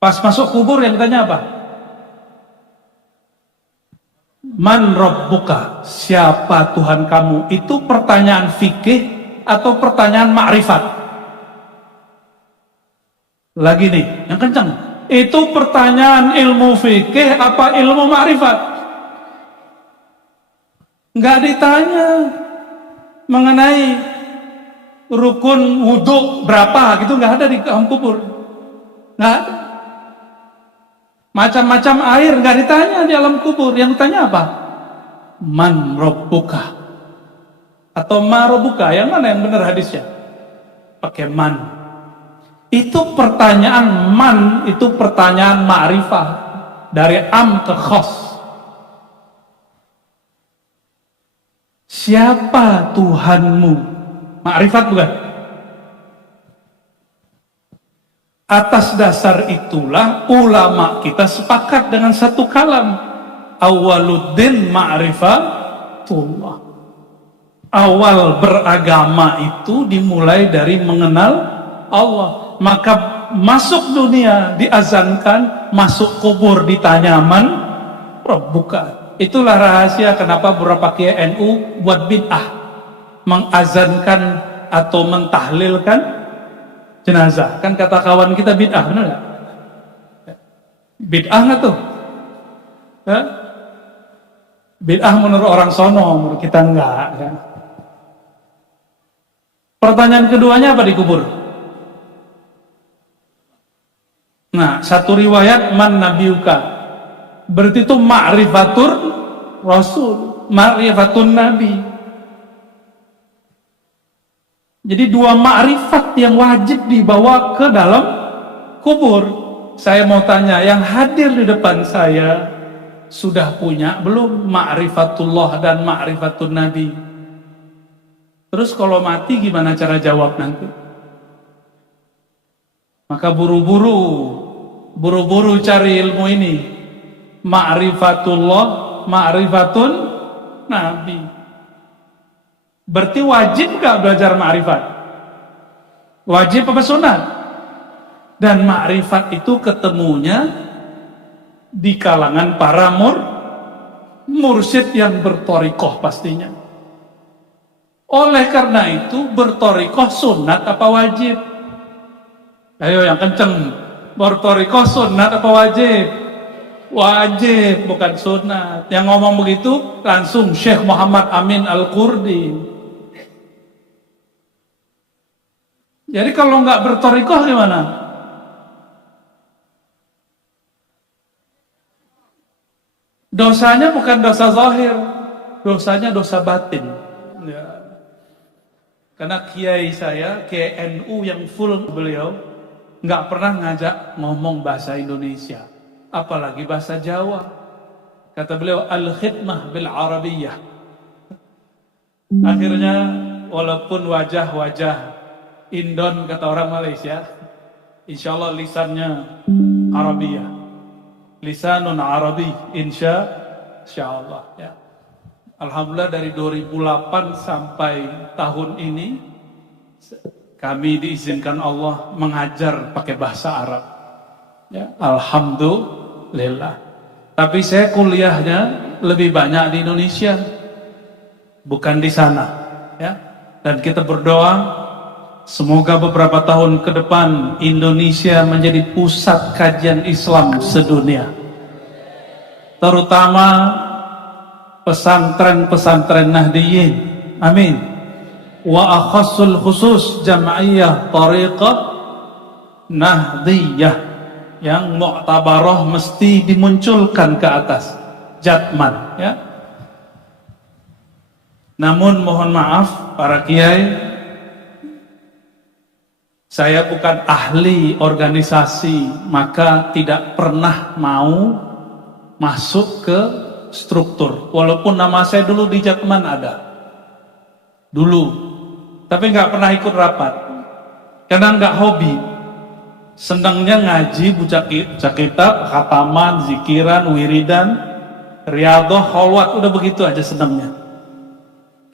Pas masuk kubur yang ditanya apa? Man rabbuka, siapa Tuhan kamu? Itu pertanyaan fikih atau pertanyaan ma'rifat? Lagi nih, yang kencang. Itu pertanyaan ilmu fikih apa ilmu ma'rifat? Nggak ditanya mengenai rukun wudhu berapa gitu, nggak ada di dalam kubur. Nggak ada. Macam-macam air nggak ditanya di alam kubur. Yang ditanya apa? Man rabbuka atau ma rabbuka, yang mana yang benar hadisnya? Pakai man. Itu pertanyaan man, itu pertanyaan ma'rifah, dari am ke khos. Siapa Tuhanmu? Ma'rifat bukan? Atas dasar itulah ulama kita sepakat dengan satu kalam. Awaluddin ma'rifatullah. Awal beragama itu dimulai dari mengenal Allah. Maka masuk dunia diazankan, masuk kubur ditanya man rabbuka. Itulah rahasia kenapa beberapa kiai NU buat bid'ah, mengazankan atau mentahlilkan jenazah. Kan kata kawan kita bid'ah, benar nggak? Bid'ah nggak tuh? Bid'ah menurut orang sono, menurut kita enggak. Ya. Pertanyaan keduanya apa di kubur? Nah, satu riwayat man nabiuka, berarti itu ma'rifatur rasul, ma'rifatun nabi. Jadi dua ma'rifat yang wajib dibawa ke dalam kubur. Saya mau tanya, yang hadir di depan saya sudah punya belum ma'rifatullah dan ma'rifatun nabi? Terus kalau mati gimana cara jawab nanti? Maka buru-buru cari ilmu ini. Ma'rifatullah, ma'rifatun nabi. Berarti wajib gak belajar ma'rifat? Wajib apa sunat? Dan ma'rifat itu ketemunya di kalangan para mursyid yang bertorikoh pastinya. Oleh karena itu bertorikoh sunat apa wajib? Ayo yang kenceng. Bertorikoh sunat apa wajib? Wajib, bukan sunat. Yang ngomong begitu langsung Syekh Muhammad Amin Al-Qurdi. Jadi kalau nggak bertorikoh gimana? Dosanya bukan dosa zahir, dosanya dosa batin. Ya. Karena kiai saya, kiai NU yang full beliau, nggak pernah ngajak ngomong bahasa Indonesia, apalagi bahasa Jawa. Kata beliau, al-khidmah bil Arabiyah. Akhirnya walaupun wajah-wajah Indon kata orang Malaysia, insya Allah lisannya Arabiyah, lisanun Arabi, insya Allah ya. Alhamdulillah dari 2008 sampai tahun ini kami diizinkan Allah mengajar pakai bahasa Arab ya, alhamdulillah. Tapi saya kuliahnya lebih banyak di Indonesia, bukan di sana ya. Dan kita berdoa semoga beberapa tahun ke depan Indonesia menjadi pusat kajian Islam sedunia, terutama pesantren-pesantren Nahdiyin, amin. Wa akhassul khusus jam'iyah tariqah Nahdiyah yang mu'tabarah mesti dimunculkan ke atas jatman ya. Namun mohon maaf para kiai, saya bukan ahli organisasi, maka tidak pernah mau masuk ke struktur. Walaupun nama saya dulu di Jatman ada dulu, tapi nggak pernah ikut rapat karena nggak hobi. Senangnya ngaji, baca kitab, khataman, zikiran, wiridan, riyadhah, kholwat, udah begitu aja senangnya.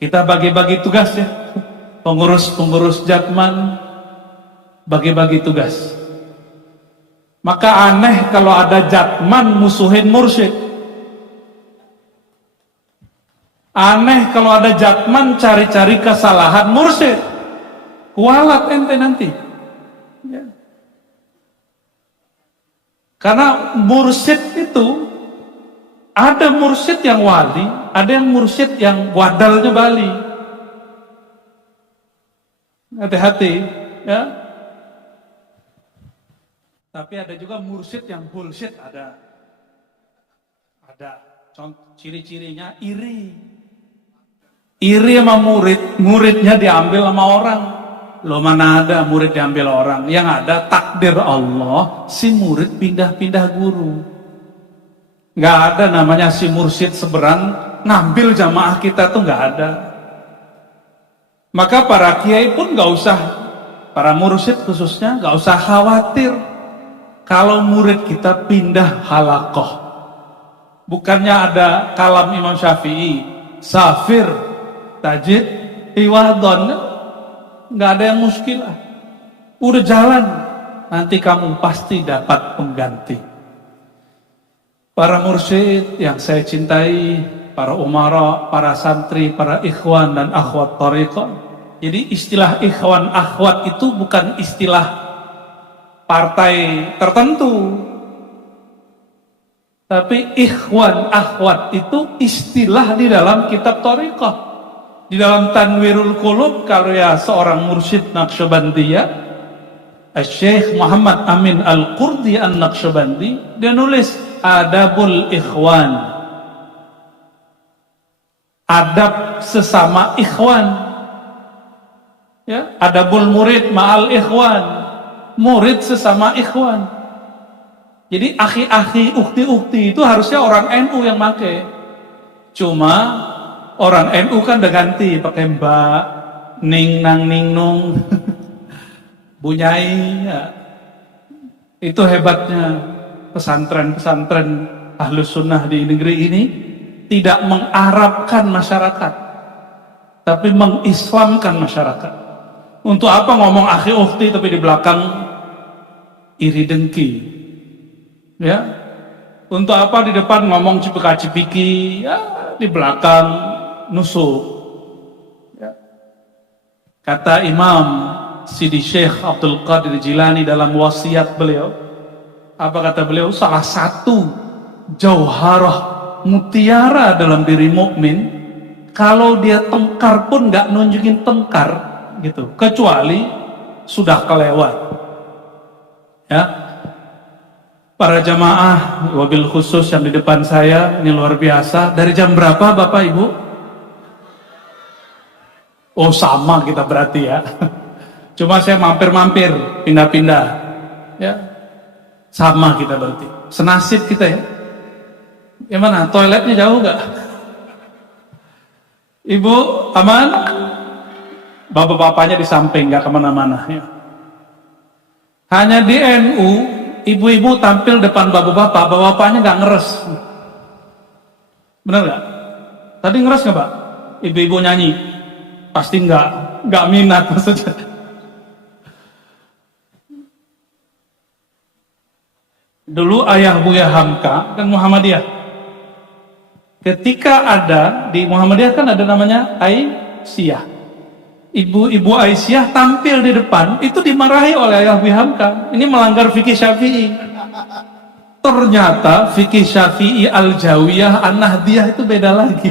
Kita bagi-bagi tugas ya, pengurus Jatman bagi-bagi tugas. Maka aneh kalau ada jatman musuhin mursyid. Aneh kalau ada jatman cari-cari kesalahan mursyid. Kualat ente nanti. Ya. Karena mursyid itu ada mursyid yang wali, ada yang mursyid yang wadalnya Bali. Hati-hati, ya. Tapi ada juga mursyid yang bullshit, ada. Contoh ciri-cirinya iri. Iri sama murid, muridnya diambil sama orang. Loh, mana ada murid diambil orang? Yang ada takdir Allah, si murid pindah-pindah guru. Nggak ada namanya si mursyid seberang ngambil jamaah kita tuh nggak ada. Maka para kiai pun nggak usah, para mursyid khususnya nggak usah khawatir kalau murid kita pindah halaqah. Bukannya ada kalam Imam Syafi'i, safir, tajid, iwadon, nggak ada yang muskilah. Udah jalan, nanti kamu pasti dapat pengganti. Para mursyid yang saya cintai, para umara, para santri, para ikhwan dan akhwat thariqah. Jadi istilah ikhwan akhwat itu bukan istilah partai tertentu. Tapi ikhwan akhwat itu istilah di dalam kitab thariqah. Di dalam Tanwirul Qulub karya seorang mursyid Naqsyabandiyah, Syekh Muhammad Amin Al-Qurdi An-Naqsyabandi, dia nulis adabul ikhwan, adab sesama ikhwan, ya, adabul murid ma'al ikhwan, murid sesama ikhwan. Jadi akhi-akhi, ukti-ukti itu harusnya orang NU yang pakai. Cuma orang NU kan udah ganti pakai mbak, ning nang ning nung, bunyai, ya. Itu hebatnya pesantren-pesantren Ahlus Sunnah di negeri ini, tidak mengarabkan masyarakat, tapi mengislamkan masyarakat. Untuk apa ngomong akhi ukhti tapi di belakang iri dengki, ya? Untuk apa di depan ngomong cipika-cipiki, ya, di belakang nusuk, ya. Kata Imam Sidi Syekh Abdul Qadir Jilani dalam wasiat beliau, apa kata beliau? Salah satu jauharah mutiara dalam diri mukmin, kalau dia tengkar pun nggak nunjukin tengkar gitu, kecuali sudah kelewat. Ya, para jamaah wabil khusus yang di depan saya ini luar biasa. Dari jam berapa Bapak Ibu? Oh, sama kita berarti ya. Cuma saya mampir-mampir, pindah-pindah, ya. Sama kita berarti, senasib kita ya. Gimana, toiletnya jauh gak? Ibu aman? Bapak-bapaknya di samping, gak kemana-mana ya. Hanya di NU, ibu-ibu tampil depan bapak-bapak, bapak-bapaknya gak ngeres. Bener gak? Tadi ngeres gak Pak? Ibu-ibu nyanyi? Pasti gak minat maksudnya. Dulu ayah Buya Hamka kan Muhammadiyah. Ketika ada di Muhammadiyah kan ada namanya Aisyah. Ibu-ibu Aisyah tampil di depan, itu dimarahi oleh ayah Buya Hamka. Ini melanggar fikih Syafi'i. Ternyata fikih Syafi'i Al-Jawiyah An-Nahdiyah itu beda lagi.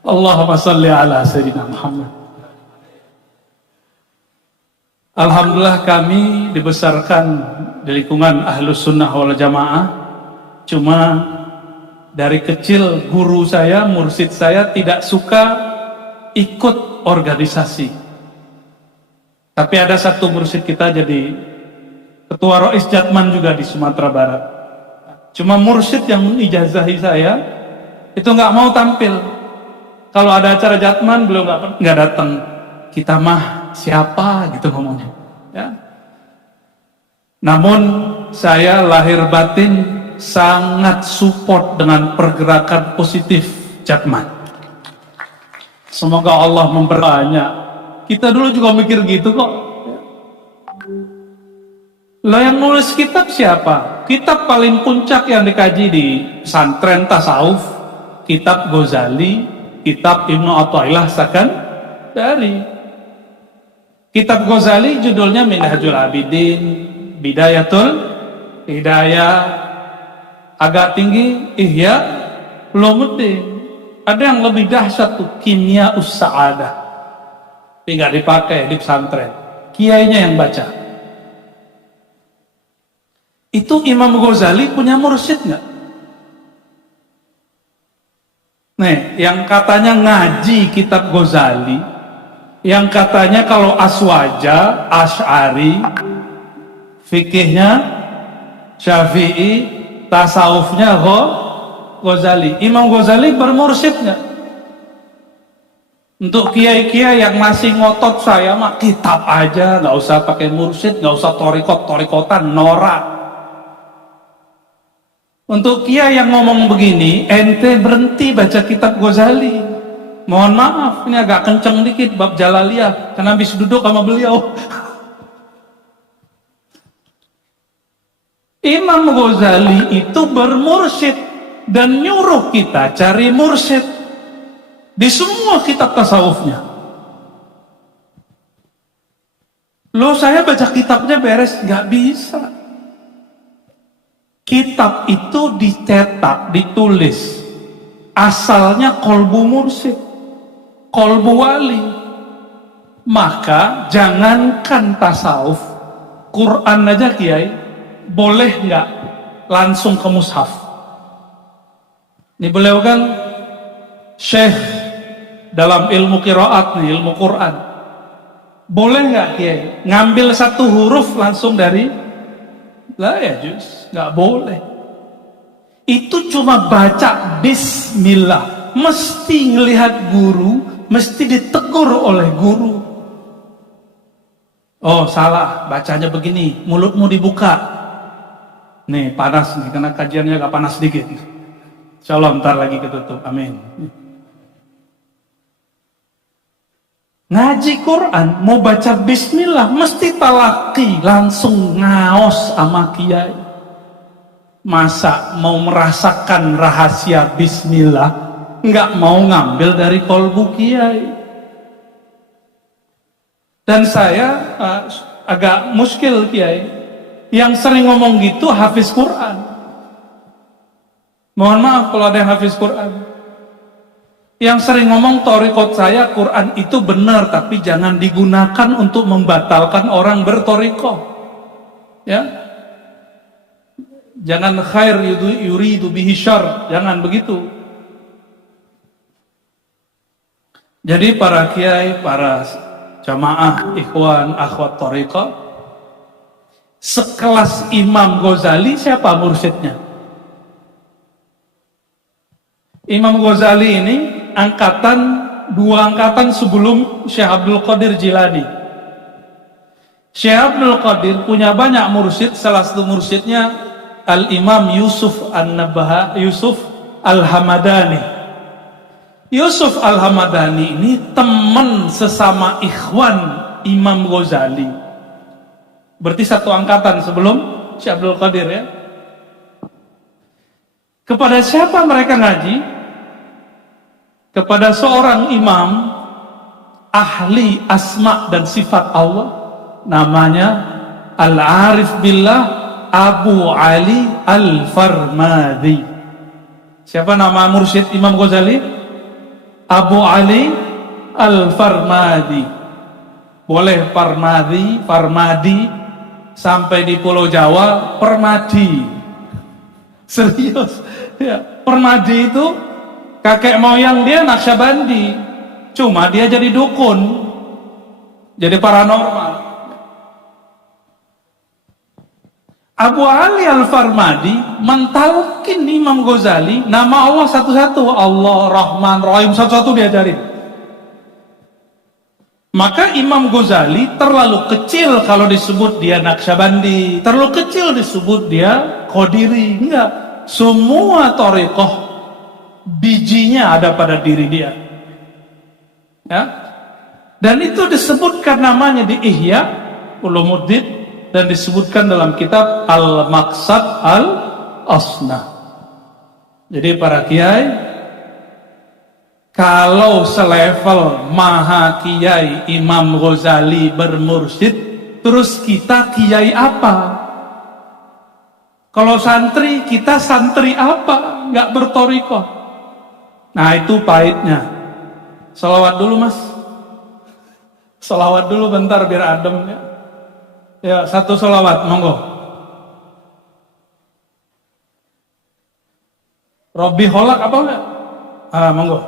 Allahumma shalli ala sayyidina Muhammad. Alhamdulillah kami dibesarkan di lingkungan Ahlus Sunnah wal Jamaah. Cuma dari kecil guru saya, mursyid saya tidak suka ikut organisasi. Tapi ada satu mursyid kita jadi ketua Rois Jatman juga di Sumatera Barat. Cuma mursyid yang mengijazahi saya itu nggak mau tampil. Kalau ada acara Jatman beliau nggak datang. Kita mah siapa gitu ngomongnya, ya. Namun saya lahir batin sangat support dengan pergerakan positif Jatman. Semoga Allah memperbanyak. Kita dulu juga mikir gitu kok. Lah yang nulis kitab siapa? Kitab paling puncak yang dikaji di pesantren tasawuf, kitab Ghazali, kitab Ibnu Athaillah Sakandari. Kitab Ghazali judulnya Minhajul Abidin, Bidayatul Hidayah, agak tinggi Ihya Ulumuddin. Ada yang lebih dahsyat tuh, Kimya Us-Sa'adah. Tapi nggak dipakai di pesantren. Kiainya yang baca. Itu Imam Ghazali punya mursyid nggak? Nih, yang katanya ngaji kitab Ghazali, yang katanya kalau aswaja, Asy'ari, fikihnya Syafi'i, tasawufnya Ghazali. Imam Ghazali bermursyid nggak? Untuk kiai-kiai yang masih ngotot, saya mah kitab aja, nggak usah pakai mursyid, nggak usah torikot-torikotan, norak. Untuk kiai yang ngomong begini, ente berhenti baca kitab Ghazali. Mohon maaf, ini agak kenceng dikit bab Jalaliyah, karena habis duduk sama beliau. Imam Ghazali itu bermursyid dan nyuruh kita cari mursyid di semua kitab tasawufnya. Loh, saya baca kitabnya beres, nggak bisa. Kitab itu dicetak, ditulis, asalnya kolbu mursyid, kolbu wali. Maka jangankan tasawuf, Quran aja kiai, boleh nggak langsung ke mushaf? Ini beliau kan syekh dalam ilmu qiraat nih, ilmu Quran. Boleh nggak kiai ngambil satu huruf langsung dari? Lah ya jus, nggak boleh. Itu cuma baca bismillah, mesti ngelihat guru, mesti ditegur oleh guru. Oh salah, bacanya begini, mulutmu dibuka. Nih panas nih, karena kajiannya agak panas sedikit. Insyaallah ntar lagi ketutup, amin. Ngaji Quran, mau baca bismillah, mesti talaki, langsung ngaos sama kiai. Masa mau merasakan rahasia bismillah, nggak mau ngambil dari kolbu kiai. Dan saya agak muskil kiai, yang sering ngomong gitu hafiz Quran. Mohon maaf kalau ada yang hafiz Quran. Yang sering ngomong torikot saya, Quran itu benar, tapi jangan digunakan untuk membatalkan orang bertorikoh. Ya, jangan khair yuridu bihi syarr, jangan begitu. Jadi para kiai, para jamaah, ikhwan, akhwat torikoh, sekelas Imam Ghazali siapa mursyidnya? Imam Ghazali ini dua angkatan sebelum Syekh Abdul Qadir Jilani. Syekh Abdul Qadir punya banyak mursyid, salah satu mursyidnya Al-Imam Yusuf Al-Hamadani. Yusuf Al-Hamadani ini teman sesama ikhwan Imam Ghazali. Berarti satu angkatan sebelum Syekh Abdul Qadir ya. Kepada siapa mereka ngaji? Kepada seorang imam ahli asma dan sifat Allah, namanya Al-Arif Billah Abu Ali Al-Farmadi. Siapa nama mursyid Imam Ghazali? Abu Ali Al-Farmadi. Boleh Farmadi, sampai di Pulau Jawa Permadi. Serius ya, Permadi itu kakek moyang dia Naqsyabandi, cuma dia jadi dukun, jadi paranormal. Abu Ali Al-Farmadi mentalkin Imam Ghazali nama Allah satu-satu, Allah, Rahman, Rahim, satu-satu diajarin. Maka Imam Ghazali terlalu kecil kalau disebut dia Naqsyabandi, terlalu kecil disebut dia Qadiri. Enggak, semua thariqah bijinya ada pada diri dia ya? Dan itu disebutkan namanya di Ihya Ulumuddin, dan disebutkan dalam kitab Al-Maqsad Al-Asna. Jadi para kiai, kalau selevel Maha Kiai Imam Ghazali bermursyid, terus kita kiai apa? Kalau santri, kita santri apa? Nggak bertorikoh. Nah itu pahitnya. Salawat dulu mas. Salawat dulu bentar biar adem ya. Ya satu salawat, monggo. Robi holak apa enggak? Monggo.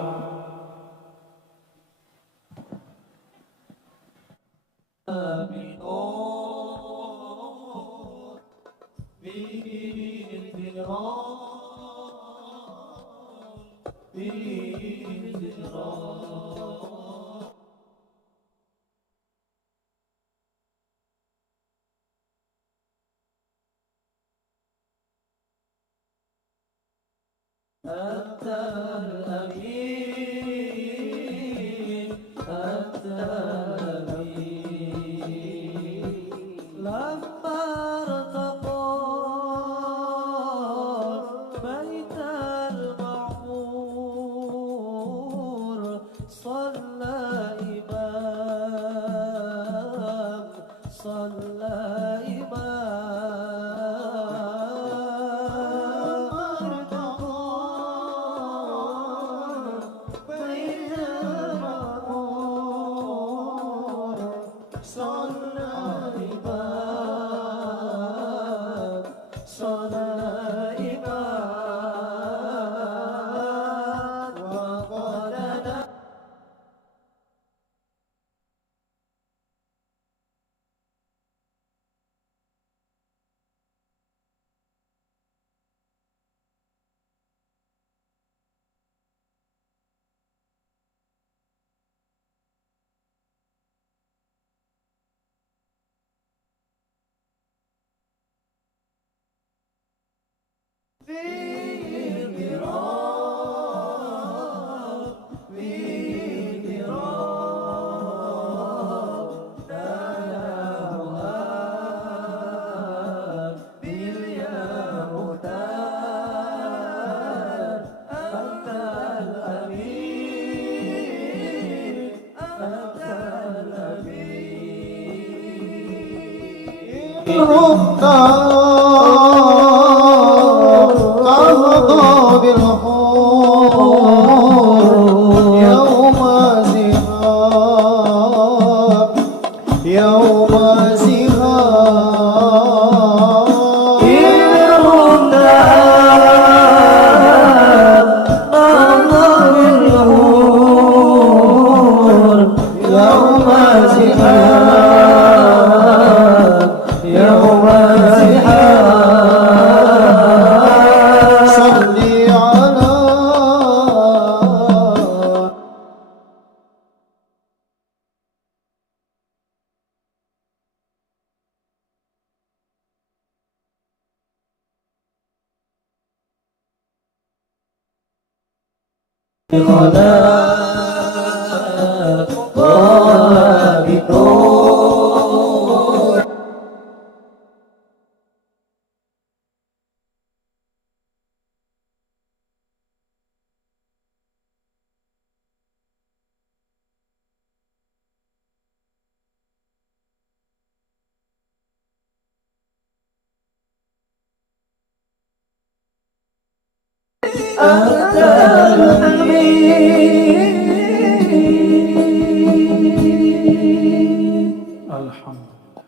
Alhamdulillah.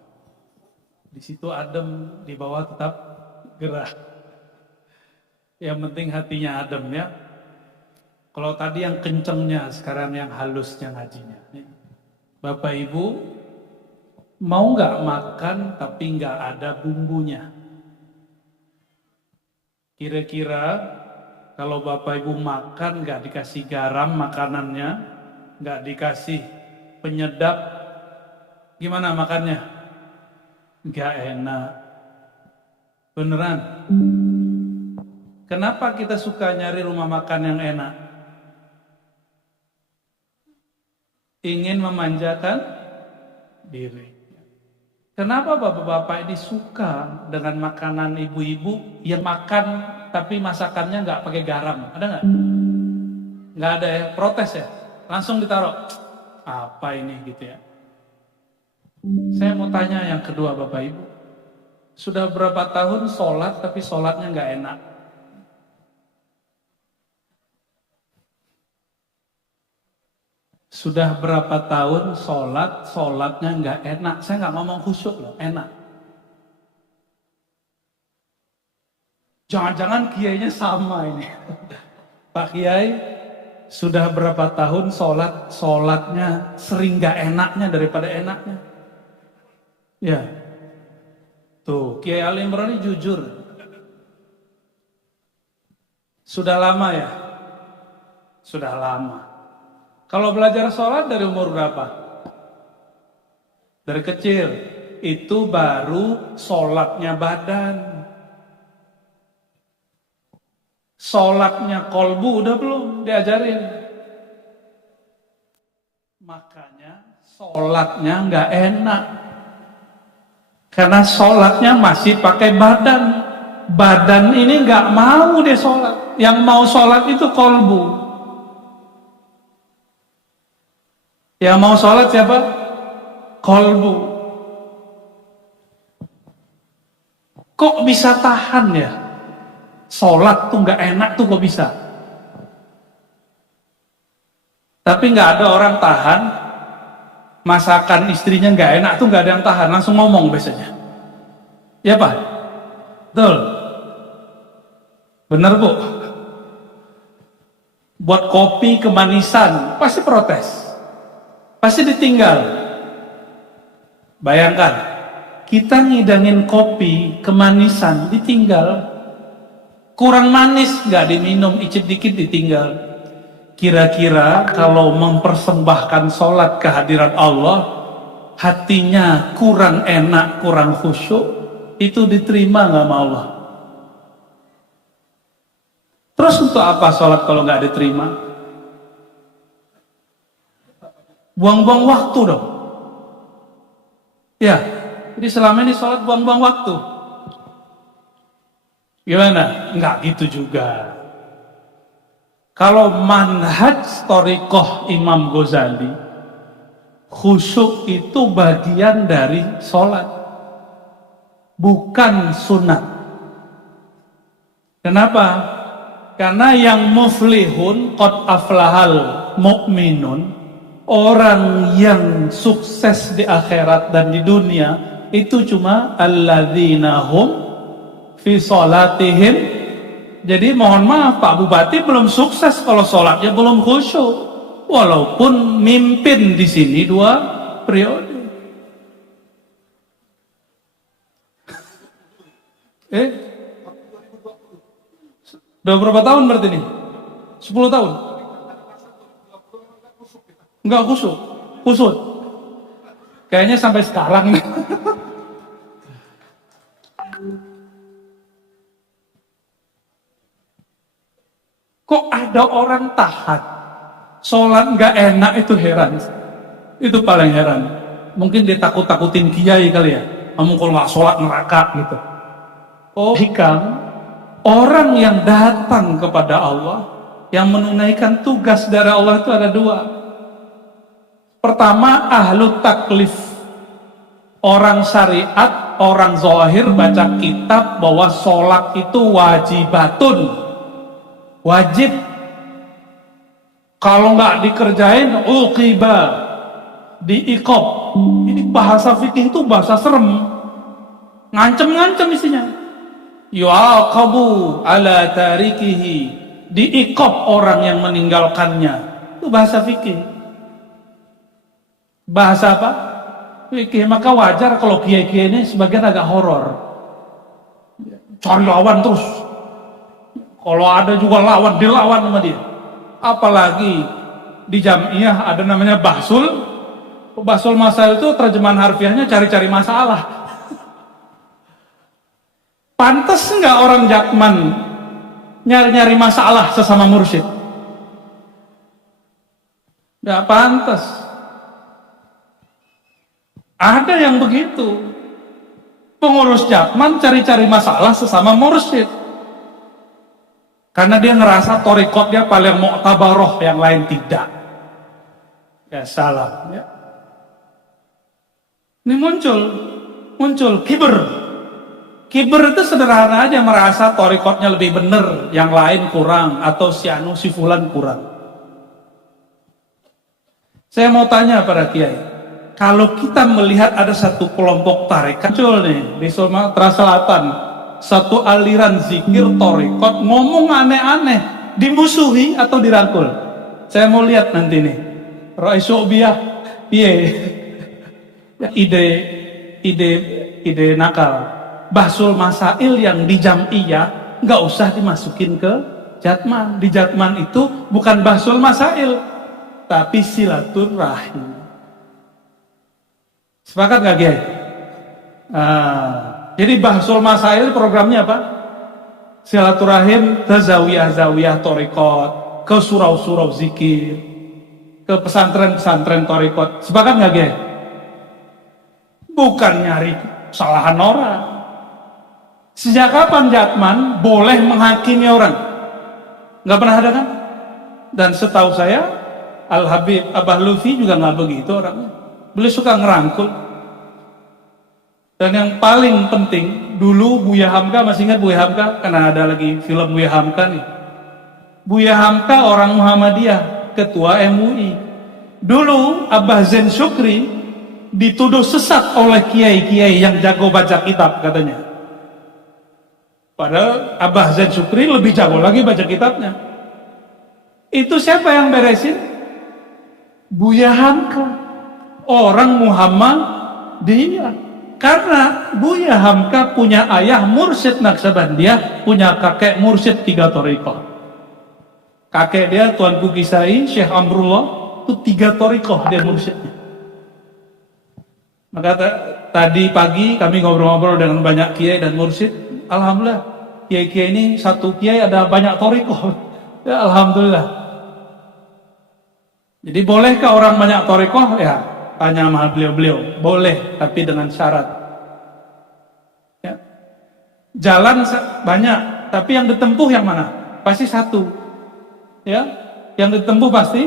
Di situ adem, di bawah tetap gerah. Yang penting hatinya adem ya. Kalau tadi yang kencengnya, sekarang yang halusnya ngajinya. Bapak Ibu, mau nggak makan tapi nggak ada bumbunya? Kira-kira kalau Bapak Ibu makan nggak dikasih garam makanannya, nggak dikasih penyedap, gimana makannya? Nggak enak. Beneran. Kenapa kita suka nyari rumah makan yang enak? Ingin memanjakan diri. Kenapa bapak-bapak ini suka dengan makanan ibu-ibu yang makan tapi masakannya nggak pakai garam? Ada nggak? Nggak ada ya, protes ya? Langsung ditaruh. Apa ini gitu ya? Saya mau tanya yang kedua bapak ibu. Sudah berapa tahun sholat tapi sholatnya nggak enak? Sudah berapa tahun sholatnya nggak enak? Saya nggak ngomong khusyuk loh, enak. Jangan-jangan kiainya sama ini. Pak Kiai, sudah berapa tahun sholatnya sering nggak enaknya daripada enaknya? Ya, tuh Kiai Ali Imran ini jujur. Sudah lama ya? Sudah lama. Kalau belajar sholat dari umur berapa? Dari kecil. Itu baru sholatnya badan. Sholatnya kolbu udah belum diajarin. Makanya sholatnya nggak enak. Karena sholatnya masih pakai badan. Badan ini nggak mau dia sholat. Yang mau sholat itu kolbu. Yang mau sholat siapa? Kolbu. Kok bisa tahan ya? Sholat tuh nggak enak tuh kok bisa? Tapi nggak ada orang tahan. Masakan istrinya nggak enak tuh nggak ada yang tahan. Langsung ngomong biasanya. Ya Pak? Betul? Bener Bu? Buat kopi kemanisan pasti protes. Pasti ditinggal. Bayangkan, kita ngidangin kopi, kemanisan, ditinggal. Kurang manis, nggak diminum, icip dikit ditinggal. Kira-kira kalau mempersembahkan sholat kehadiran Allah, hatinya kurang enak, kurang khusyuk, itu diterima nggak sama Allah? Terus untuk apa sholat kalau nggak diterima? Buang-buang waktu dong. Ya, jadi selama ini sholat buang-buang waktu. Gimana? Enggak gitu juga. Kalau manhaj thariqah Imam Ghazali, khusyuk itu bagian dari sholat, bukan sunat. Kenapa? Karena yang muflihun qad aflahal mu'minun, orang yang sukses di akhirat dan di dunia itu cuma alladzina hum fi sholatihim. Jadi mohon maaf Pak Bupati belum sukses kalau sholatnya belum khusyuk, walaupun mimpin di sini 2 periode. Udah berapa tahun berarti nih? 10 tahun? Enggak khusyuk, kusut. Kayaknya sampai sekarang. Kok ada orang tahan sholat nggak enak, itu heran. Itu paling heran. Mungkin dia takut-takutin kiai kali ya. Kamu kalau nggak sholat neraka gitu. Oh, hikam. Orang yang datang kepada Allah, yang menunaikan tugas dari Allah itu ada 2. Pertama, ahlu taklif, orang syariat, orang zahir baca kitab bahwa sholat itu wajibatun, wajib. Kalau nggak dikerjain, uqiba, diiqab. Ini bahasa fikih itu bahasa serem, ngancem-ngancem isinya. Yu'aqabu ala tarikihi, diiqab orang yang meninggalkannya. Itu bahasa fikih. Bahasa apa? Fikih. Maka wajar kalau kiai-kiai ini sebagian agak horor. Cari lawan terus. Kalau ada juga lawan, dilawan sama dia. Apalagi di jamiah ada namanya bahsul. Bahsul masalah itu terjemahan harfiahnya cari-cari masalah. Pantas nggak orang Jakman nyari-nyari masalah sesama mursyid? Nggak pantas. Ada yang begitu. Pengurus Jatman cari-cari masalah sesama mursyid. Karena dia ngerasa torikot dia paling mu'tabaroh, yang lain tidak. Ya salah. Ya. Ini muncul kiber. Kiber itu sederhana aja, merasa torikotnya lebih benar, yang lain kurang, atau si anu si fulan kurang. Saya mau tanya pada kiai, kalau kita melihat ada satu kelompok tarekat muncul nih di Sumatera Selatan, satu aliran zikir torikot ngomong aneh-aneh, dimusuhi atau dirangkul? Saya mau lihat nanti nih, Raisobiyah, ide nakal. Bahsul masail yang di jam'iyah nggak usah dimasukin ke Jatman. Di Jatman itu bukan bahsul masail, tapi silaturahim. Sepakat nggak Kiai? Jadi bahsul masail programnya apa? Silaturahim ke zawiyah-zawiyah torikot, ke surau-surau zikir, ke pesantren-pesantren torikot. Sepakat nggak Kiai? Bukan nyari kesalahan orang. Sejak kapan Jatman boleh menghakimi orang? Nggak pernah ada kan? Dan setahu saya Al-Habib Abah Lutfi juga nggak begitu orangnya. Beliau suka ngerangkul. Dan yang paling penting, dulu Buya Hamka, masih ingat Buya Hamka? Karena ada lagi film Buya Hamka nih. Buya Hamka orang Muhammadiyah, ketua MUI. Dulu Abah Zain Syukri dituduh sesat oleh kiai-kiai yang jago baca kitab katanya. Padahal Abah Zain Syukri lebih jago lagi baca kitabnya. Itu siapa yang beresin? Buya Hamka, orang Muhammadiyah. Karena Buya Hamka punya ayah mursyid Naqsabandiyah, punya kakek mursyid 3 thariqah. Kakek dia Tuanku Kisai, Syekh Amrullah, itu 3 thariqah dia mursyidnya. Maka tadi pagi kami ngobrol-ngobrol dengan banyak kiai dan mursyid. Alhamdulillah, kiai-kiai ini satu kiai ada banyak thariqah. Ya alhamdulillah. Jadi bolehkah orang banyak thariqah? Ya, tanya sama beliau-beliau. Boleh, tapi dengan syarat. Ya. Jalan banyak, tapi yang ditempuh yang mana? Pasti satu. Ya, yang ditempuh pasti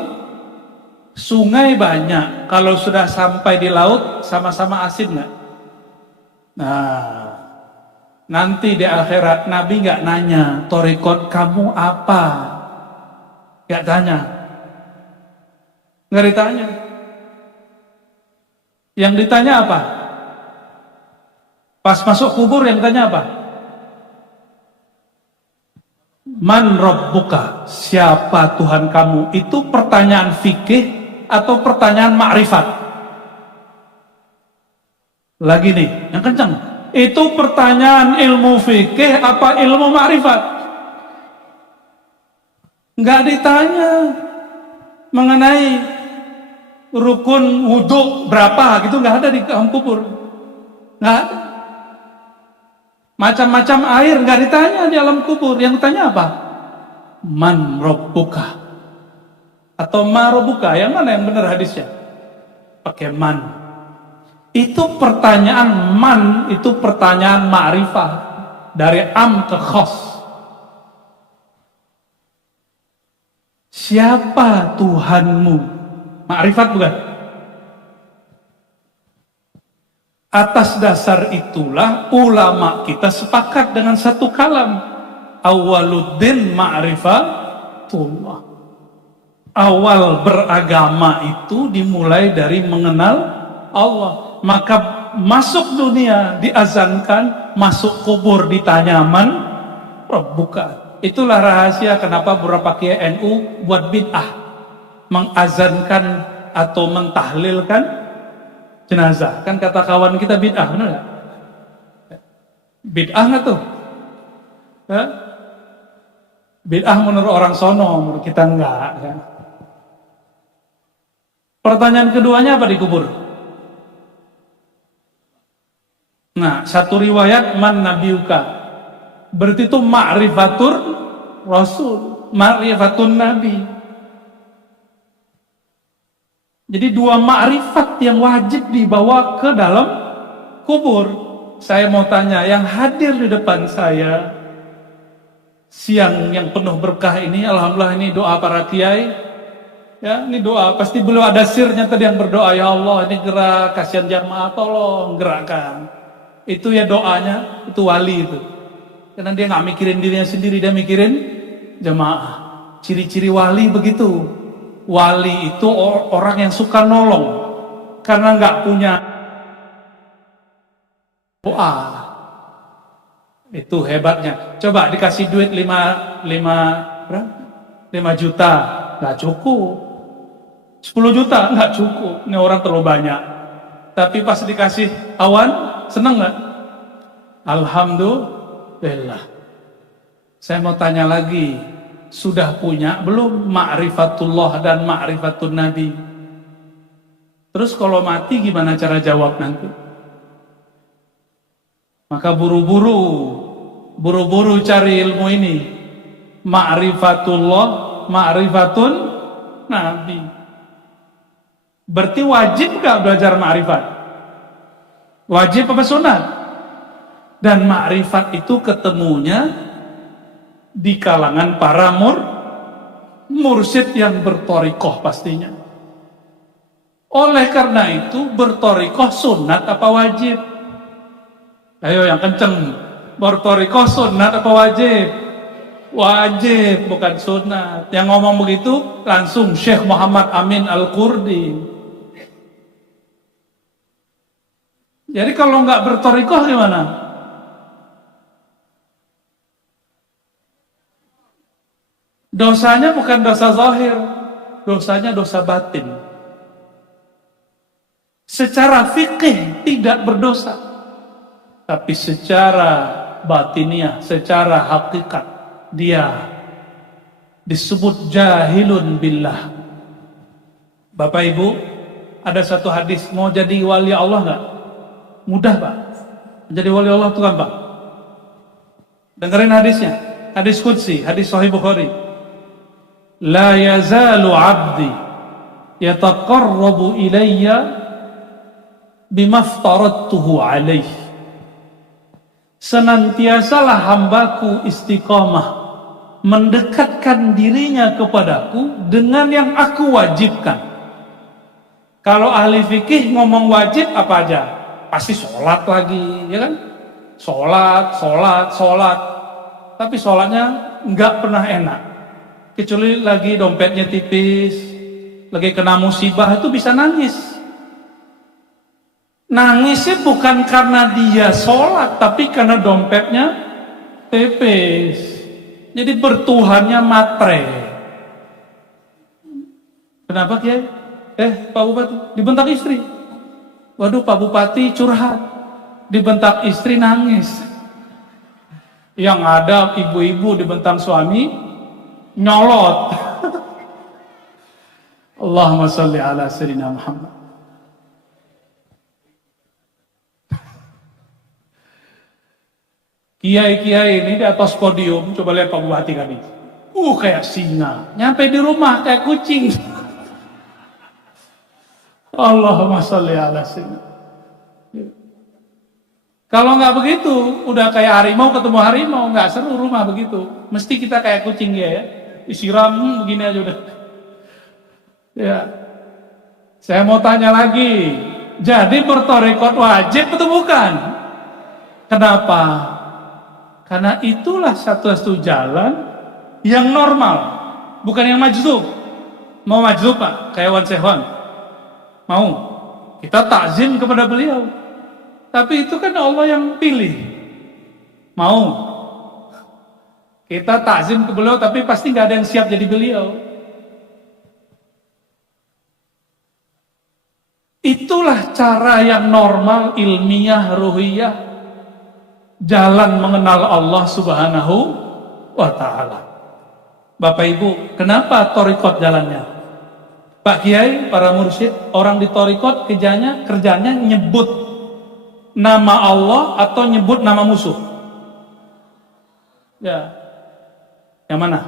sungai banyak. Kalau sudah sampai di laut, sama-sama asin nggak? Nah, nanti di akhirat Nabi nggak nanya, thariqat kamu apa? Nggak tanya. Nggak ditanya. Yang ditanya apa? Pas masuk kubur yang ditanya apa? Man rabbuka, siapa Tuhan kamu? Itu pertanyaan fikih atau pertanyaan ma'rifat? Lagi nih, yang kencang. Itu pertanyaan ilmu fikih apa ilmu ma'rifat? Nggak ditanya mengenai rukun wudhu berapa gitu, nggak ada di dalam kubur, nggak ada. Macam-macam air nggak ditanya di alam kubur. Yang ditanya apa? Man rabbuka atau ma rabbuka, yang mana yang benar hadisnya? Pakai man. Itu pertanyaan man, itu pertanyaan ma'rifah, dari am ke khos. Siapa Tuhanmu? Ma'rifat bukan? Atas dasar itulah ulama kita sepakat dengan satu kalam. Awaluddin ma'rifatullah. Awal beragama itu dimulai dari mengenal Allah. Maka masuk dunia diazankan, masuk kubur ditanya man rabbuka. Itulah rahasia kenapa beberapa kiai NU buat bid'ah, mengazankan atau mentahlilkan jenazah. Kan kata kawan kita bid'ah, benar nggak? Bid'ah nggak tuh? Ya? Bid'ah menurut orang sono, menurut kita enggak. Ya? Pertanyaan keduanya apa di kubur? Nah, satu riwayat man nabiuka, berarti itu ma'rifatur rasul, ma'rifatun nabi. Jadi 2 ma'rifat yang wajib dibawa ke dalam kubur. saya mau tanya, yang hadir di depan saya siang yang penuh berkah ini, alhamdulillah ini doa para kiai. Ya, ini doa, pasti beliau ada sirnya tadi yang berdoa, ya Allah ini gerak, kasihan jamaah, tolong gerakkan. Itu ya doanya, itu wali itu. Karena dia nggak mikirin dirinya sendiri, dia mikirin jamaah. Ciri-ciri wali begitu. Wali itu orang yang suka nolong, karena nggak punya doa. Itu hebatnya. Coba dikasih duit 5 juta, nggak cukup. 10 juta nggak cukup. Ini orang terlalu banyak. Tapi pas dikasih awan, seneng nggak? Alhamdulillah. Saya mau tanya lagi, sudah punya belum ma'rifatullah dan ma'rifatun nabi? Terus kalau mati gimana cara jawab nanti? Maka buru-buru cari ilmu ini. Ma'rifatullah, ma'rifatun nabi. Berarti wajib gak belajar ma'rifat? Wajib apa sunat? Dan ma'rifat itu ketemunya di kalangan para mursyid yang bertorikoh pastinya. Oleh karena itu bertorikoh sunat apa wajib? Ayo yang kenceng, bertorikoh sunat apa wajib? Wajib, bukan sunat. Yang ngomong begitu langsung Syekh Muhammad Amin Al-Qurdi. Jadi kalau nggak bertorikoh gimana? Dosanya bukan dosa zahir, dosanya dosa batin. Secara fikih tidak berdosa, tapi secara batiniah, secara hakikat dia disebut jahilun billah. Bapak Ibu, ada satu hadis, mau jadi wali Allah nggak? Mudah Pak. Jadi wali Allah itu gampang. Dengerin hadisnya, hadis qudsi, hadis Sahih Bukhari. La yazalu abdi yataqarrabu ilayya bima aftaradtuhu alaih. Senantiasalah hambaku istiqamah mendekatkan dirinya kepadaku dengan yang aku wajibkan. Kalau ahli fikih ngomong wajib apa aja? Pasti sholat lagi, ya kan? Sholat. Tapi sholatnya nggak pernah enak. Kecuali lagi dompetnya tipis, lagi kena musibah itu bisa nangis. Nangisnya bukan karena dia sholat, tapi karena dompetnya tipis. Jadi bertuhannya matre. Kenapa Kiai? Pak Bupati dibentak istri. Waduh, Pak Bupati curhat, dibentak istri nangis. Yang ada ibu-ibu dibentak suami nyolot. Allahumma sholli ala sayyidina Muhammad. Kiai-kiai ini di atas podium, coba lihat Pak Bupati kami. Kayak singa, nyampe di rumah kayak kucing. Allahumma sholli ala sayyidina. Kalau nggak begitu, udah kayak harimau ketemu harimau, nggak seru rumah begitu. Mesti kita kayak kucing ya, disiram begini aja udah. Ya, saya mau tanya lagi. Jadi bertorikot wajib atau bukan? Kenapa? Karena itulah satu-satu jalan yang normal, bukan yang majzub. Mau majzub Pak, kayak Wan Sehwan. Mau, kita takzim kepada beliau. Tapi itu kan Allah yang pilih. Mau, kita takzim ke beliau, tapi pasti nggak ada yang siap jadi beliau. Itulah cara yang normal, ilmiah, ruhiyah, jalan mengenal Allah Subhanahu wa ta'ala. Bapak Ibu, kenapa torikot jalannya? Pak Kiai, para mursyid, orang di torikot kerjanya nyebut nama Allah atau nyebut nama musuh. Ya, yang mana?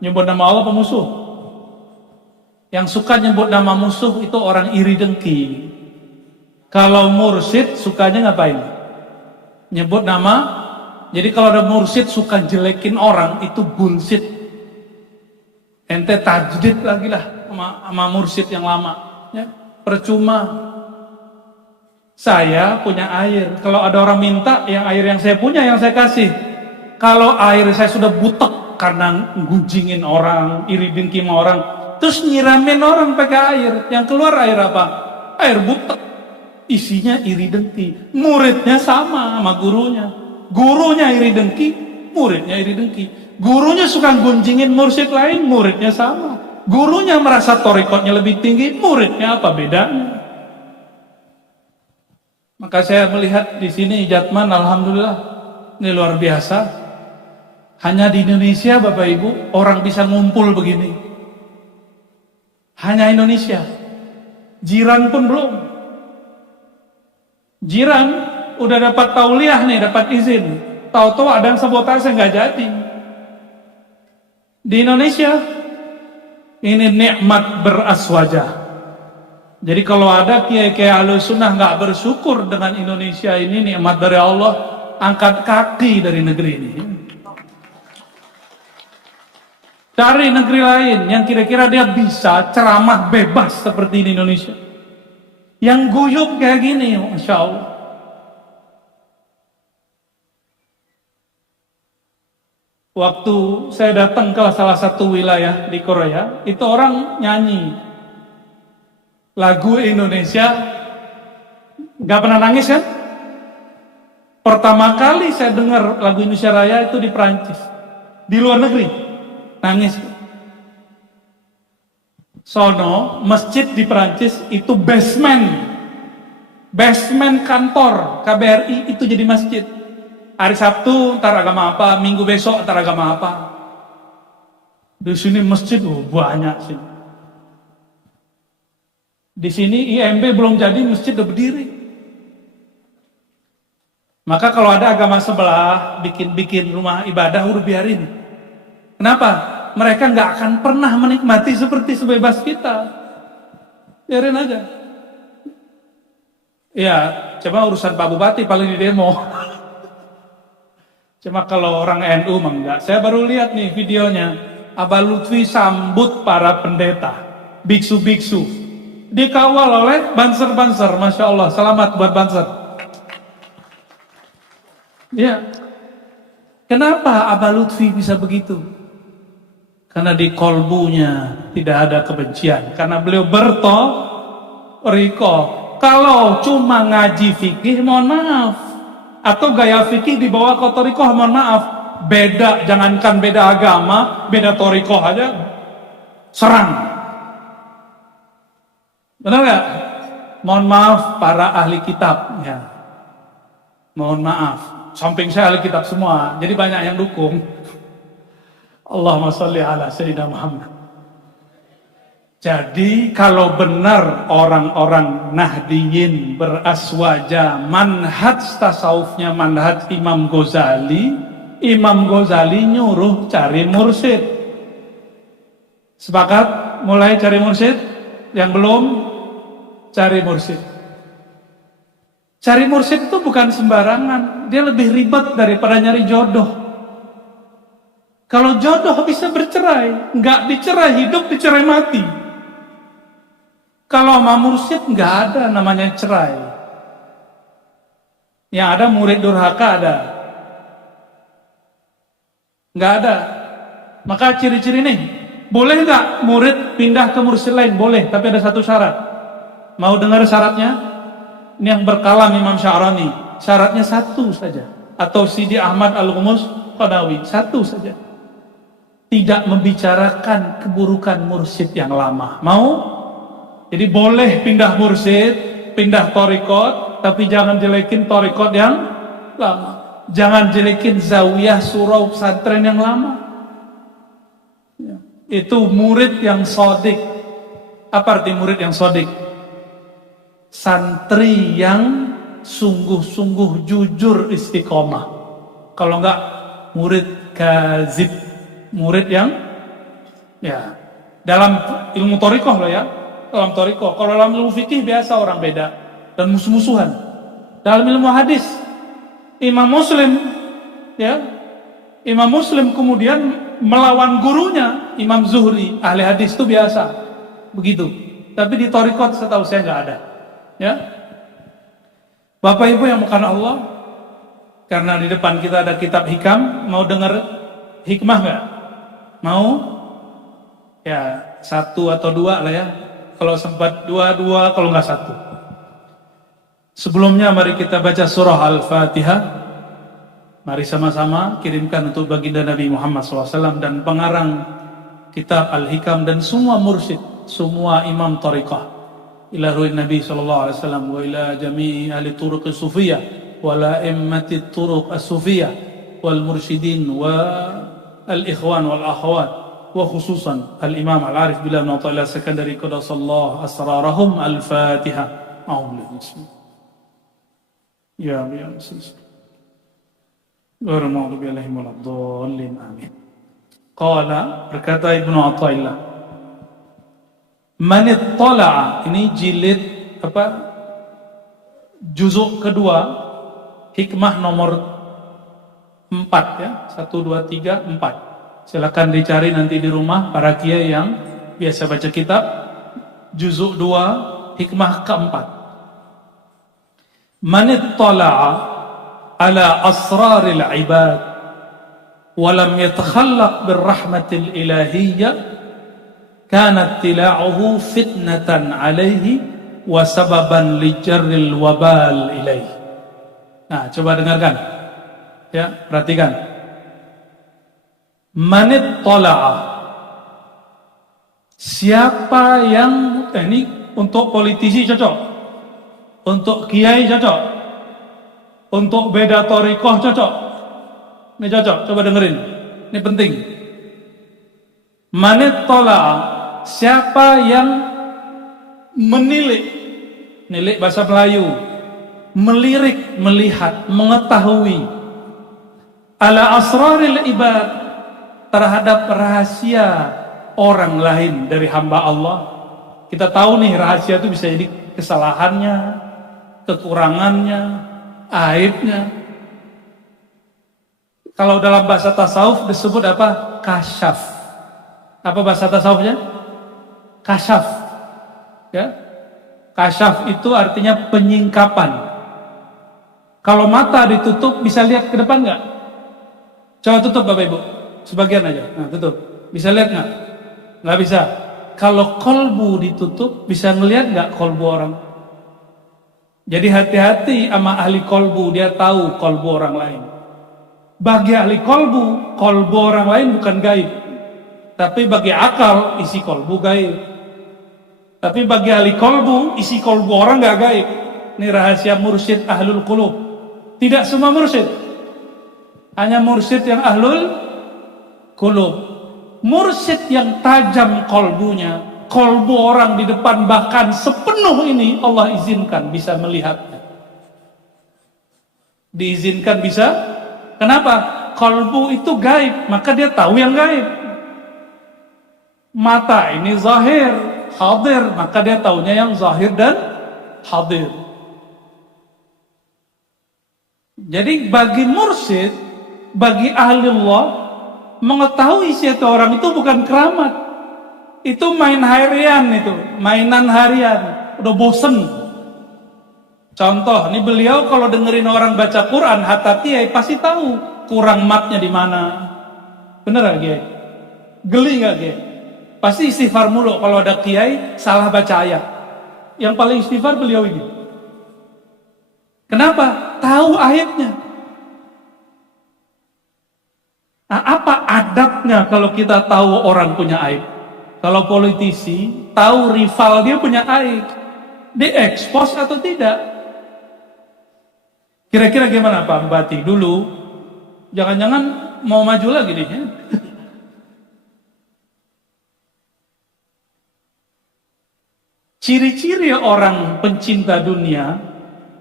Nyebut nama Allah apa musuh? Yang suka nyebut nama musuh itu orang iri dengki. Kalau mursyid sukanya ngapain? Nyebut nama. Jadi kalau ada mursyid suka jelekin orang, itu bullshit. Ente tajdid lagi lah sama mursyid yang lama. Ya, percuma. Saya punya air. Kalau ada orang minta, yang air yang saya punya, yang saya kasih. Kalau air saya sudah butek karena gunjingin orang, iri dengki sama orang, terus nyiramin orang pakai air, yang keluar air apa? Air butek. Isinya iri dengki. Muridnya sama gurunya. Gurunya iri dengki, muridnya iri dengki. Gurunya suka gunjingin mursyid lain, muridnya sama. Gurunya merasa torikotnya lebih tinggi, muridnya apa bedanya? Maka saya melihat di sini Jatman, alhamdulillah, ini luar biasa. Hanya di Indonesia, Bapak Ibu, orang bisa ngumpul begini. Hanya Indonesia. Jiran pun belum. Jiran udah dapat tauliah nih, dapat izin. Tahu-tahu ada yang sabotase, nggak jadi. Di Indonesia, ini nikmat beraswajah. Jadi kalau ada kiai-kiai Ahlussunnah nggak bersyukur dengan Indonesia ini nikmat dari Allah, angkat kaki dari negeri ini. Cari negeri lain yang kira-kira dia bisa ceramah bebas seperti di Indonesia. Yang guyup kayak gini, Masya Allah. Waktu saya datang ke salah satu wilayah di Korea, itu orang nyanyi lagu Indonesia, nggak pernah nangis kan? Pertama kali saya dengar lagu Indonesia Raya itu di Perancis, di luar negeri, nangis. Sono, masjid di Perancis itu basement kantor KBRI itu jadi masjid. Hari Sabtu ntar agama apa, Minggu besok ntar agama apa. Di sini masjid banyak sih. Di sini IMB belum jadi, masjid udah berdiri. Maka kalau ada agama sebelah bikin rumah ibadah, udah biarin. Kenapa? Mereka nggak akan pernah menikmati seperti sebebas kita. Biarin aja. Ya, coba urusan Pak Bupati paling di demo. Cuma kalau orang NU enggak. Saya baru lihat nih videonya. Abah Lutfi sambut para pendeta, biksu-biksu. Dikawal oleh banser-banser. Masya Allah, selamat buat banser. Ya. Kenapa Abah Lutfi bisa begitu? Karena di kolbunya tidak ada kebencian. Karena beliau bertoriko. Kalau cuma ngaji fikih, mohon maaf. Atau gaya fikih dibawa ke torikoh, mohon maaf, beda, jangankan beda agama, beda torikoh aja serang. Benar gak? Mohon maaf para ahli kitab ya. Mohon maaf, samping saya ahli kitab semua, jadi banyak yang dukung. Allahumma sholli ala Sayyidina Muhammad. Jadi kalau benar orang-orang Nahdiyin beraswaja, manhaj tasawufnya manhaj Imam Ghazali nyuruh cari mursyid. Sepakat? Mulai cari mursyid? Yang belum, cari mursyid. Cari mursyid itu bukan sembarangan, dia lebih ribet daripada nyari jodoh. Kalau jodoh bisa bercerai, nggak dicerai hidup, dicerai mati. Kalau sama mursyid nggak ada namanya cerai. Yang ada murid durhaka ada. Nggak ada. Maka ciri-ciri nih, boleh nggak murid pindah ke mursyid lain? Boleh, tapi ada satu syarat. Mau dengar syaratnya? Ini yang berkalam Imam Sya'rani. Syaratnya satu saja. Atau Sidi Ahmad Al-Ghumus Qadawi, satu saja. Tidak membicarakan keburukan mursyid yang lama. Mau? Jadi boleh pindah mursyid, pindah torikot, tapi jangan jelekin torikot yang lama. Jangan jelekin zawiyah surau pesantren yang lama. Ya. Itu murid yang sodik. Apa arti murid yang sodik? Santri yang sungguh-sungguh jujur istiqomah. Kalau enggak, murid kazib. Murid yang ya dalam ilmu torikoh loh ya. Dalam toriko, kalau dalam ilmu fikih biasa orang beda dan musuh-musuhan. Dalam ilmu hadis Imam Muslim, ya, Imam Muslim kemudian melawan gurunya, Imam Zuhri, ahli hadis itu biasa, begitu. Tapi di Thariqat setahu saya nggak ada, ya. Bapak Ibu yang bukan Allah, karena di depan kita ada kitab hikam, mau dengar hikmah nggak? Mau? Ya, satu atau dua lah ya. Kalau sempat dua, kalau nggak satu. Sebelumnya mari kita baca surah Al-Fatihah. Mari sama-sama kirimkan untuk baginda Nabi Muhammad SAW dan pengarang kitab Al-Hikam dan semua mursyid, semua imam tariqah. Ila ruhin Nabi SAW wa ila jami'i ahli turuq sufiyah wa la'immati turuq as-sufiyah wal mursyidin wa al-ikhwan wal akhwat wa khususan al-imam al-arif billah bin Athaillah Sekandari qadasallahu asrarahum. Al-Fatihah. A'udzu ya Bismillahirrahmanirrahim. Amin. Qala, berkata Ibnu Athaillah, man ittala'a, ini jilid juzuk kedua, hikmah nomor 4 ya, 1 2 3 4. Silakan dicari nanti di rumah para kiai yang biasa baca kitab, juzuk 2 hikmah keempat. Man ittala'a ala asraril ibad wa lam yatakhallaq birrahmatil ilahiyyah kana ittila'uhu fitnatan alaihi wa sababan lijarril wabal ilaihi. Nah, coba dengarkan. Ya, perhatikan. Man ittala'a, siapa yang ini untuk politisi cocok, untuk kiai cocok, untuk beda thariqah cocok. Ini cocok, coba dengerin. Ini penting. Man ittala'a, siapa yang menilik, nilik bahasa Melayu, melirik, melihat, mengetahui ala asraril ibad, terhadap rahasia orang lain dari hamba Allah. Kita tahu nih rahasia itu bisa jadi kesalahannya, kekurangannya, aibnya. Kalau dalam bahasa tasawuf disebut apa? Kasyaf. Apa bahasa tasawufnya? Kasyaf. Ya. Kasyaf itu artinya penyingkapan. Kalau mata ditutup bisa lihat ke depan nggak? Coba tutup Bapak Ibu. Sebagian aja, nah tutup. Bisa lihat nggak? Nggak bisa. Kalau kolbu ditutup, bisa ngelihat nggak kolbu orang? Jadi hati-hati sama ahli kolbu, dia tahu kolbu orang lain. Bagi ahli kolbu orang lain bukan gaib. Tapi bagi akal, isi kolbu gaib. Tapi bagi ahli kolbu, isi kolbu orang nggak gaib. Ini rahasia mursyid ahlul qulub. Tidak semua mursyid, hanya mursyid yang ahlul qulub. Mursyid yang tajam kolbunya, kolbu orang di depan bahkan sepenuh ini Allah izinkan bisa melihatnya. Diizinkan bisa. Kenapa? Kolbu itu gaib, maka dia tahu yang gaib. Mata ini zahir, hadir, maka dia tahunya yang zahir dan hadir. Jadi bagi mursyid, bagi ahli Allah, mengetahui siapa orang itu bukan keramat. Itu main harian, itu mainan harian. Udah bosen. Contoh, ini beliau kalau dengerin orang baca Quran, hatta kiai pasti tahu kurang matnya di mana. Bener gak kiai? Geli gak kiai? Pasti istighfar mulu kalau ada kiai salah baca ayat. Yang paling istighfar beliau ini. Kenapa? Tahu ayatnya. Nah, apa adabnya kalau kita tahu orang punya aib? Kalau politisi tahu rival dia punya aib, diekspos atau tidak? Kira-kira gimana Pak Bupati dulu? Jangan-jangan mau maju lagi nih ya? Ciri-ciri orang pencinta dunia,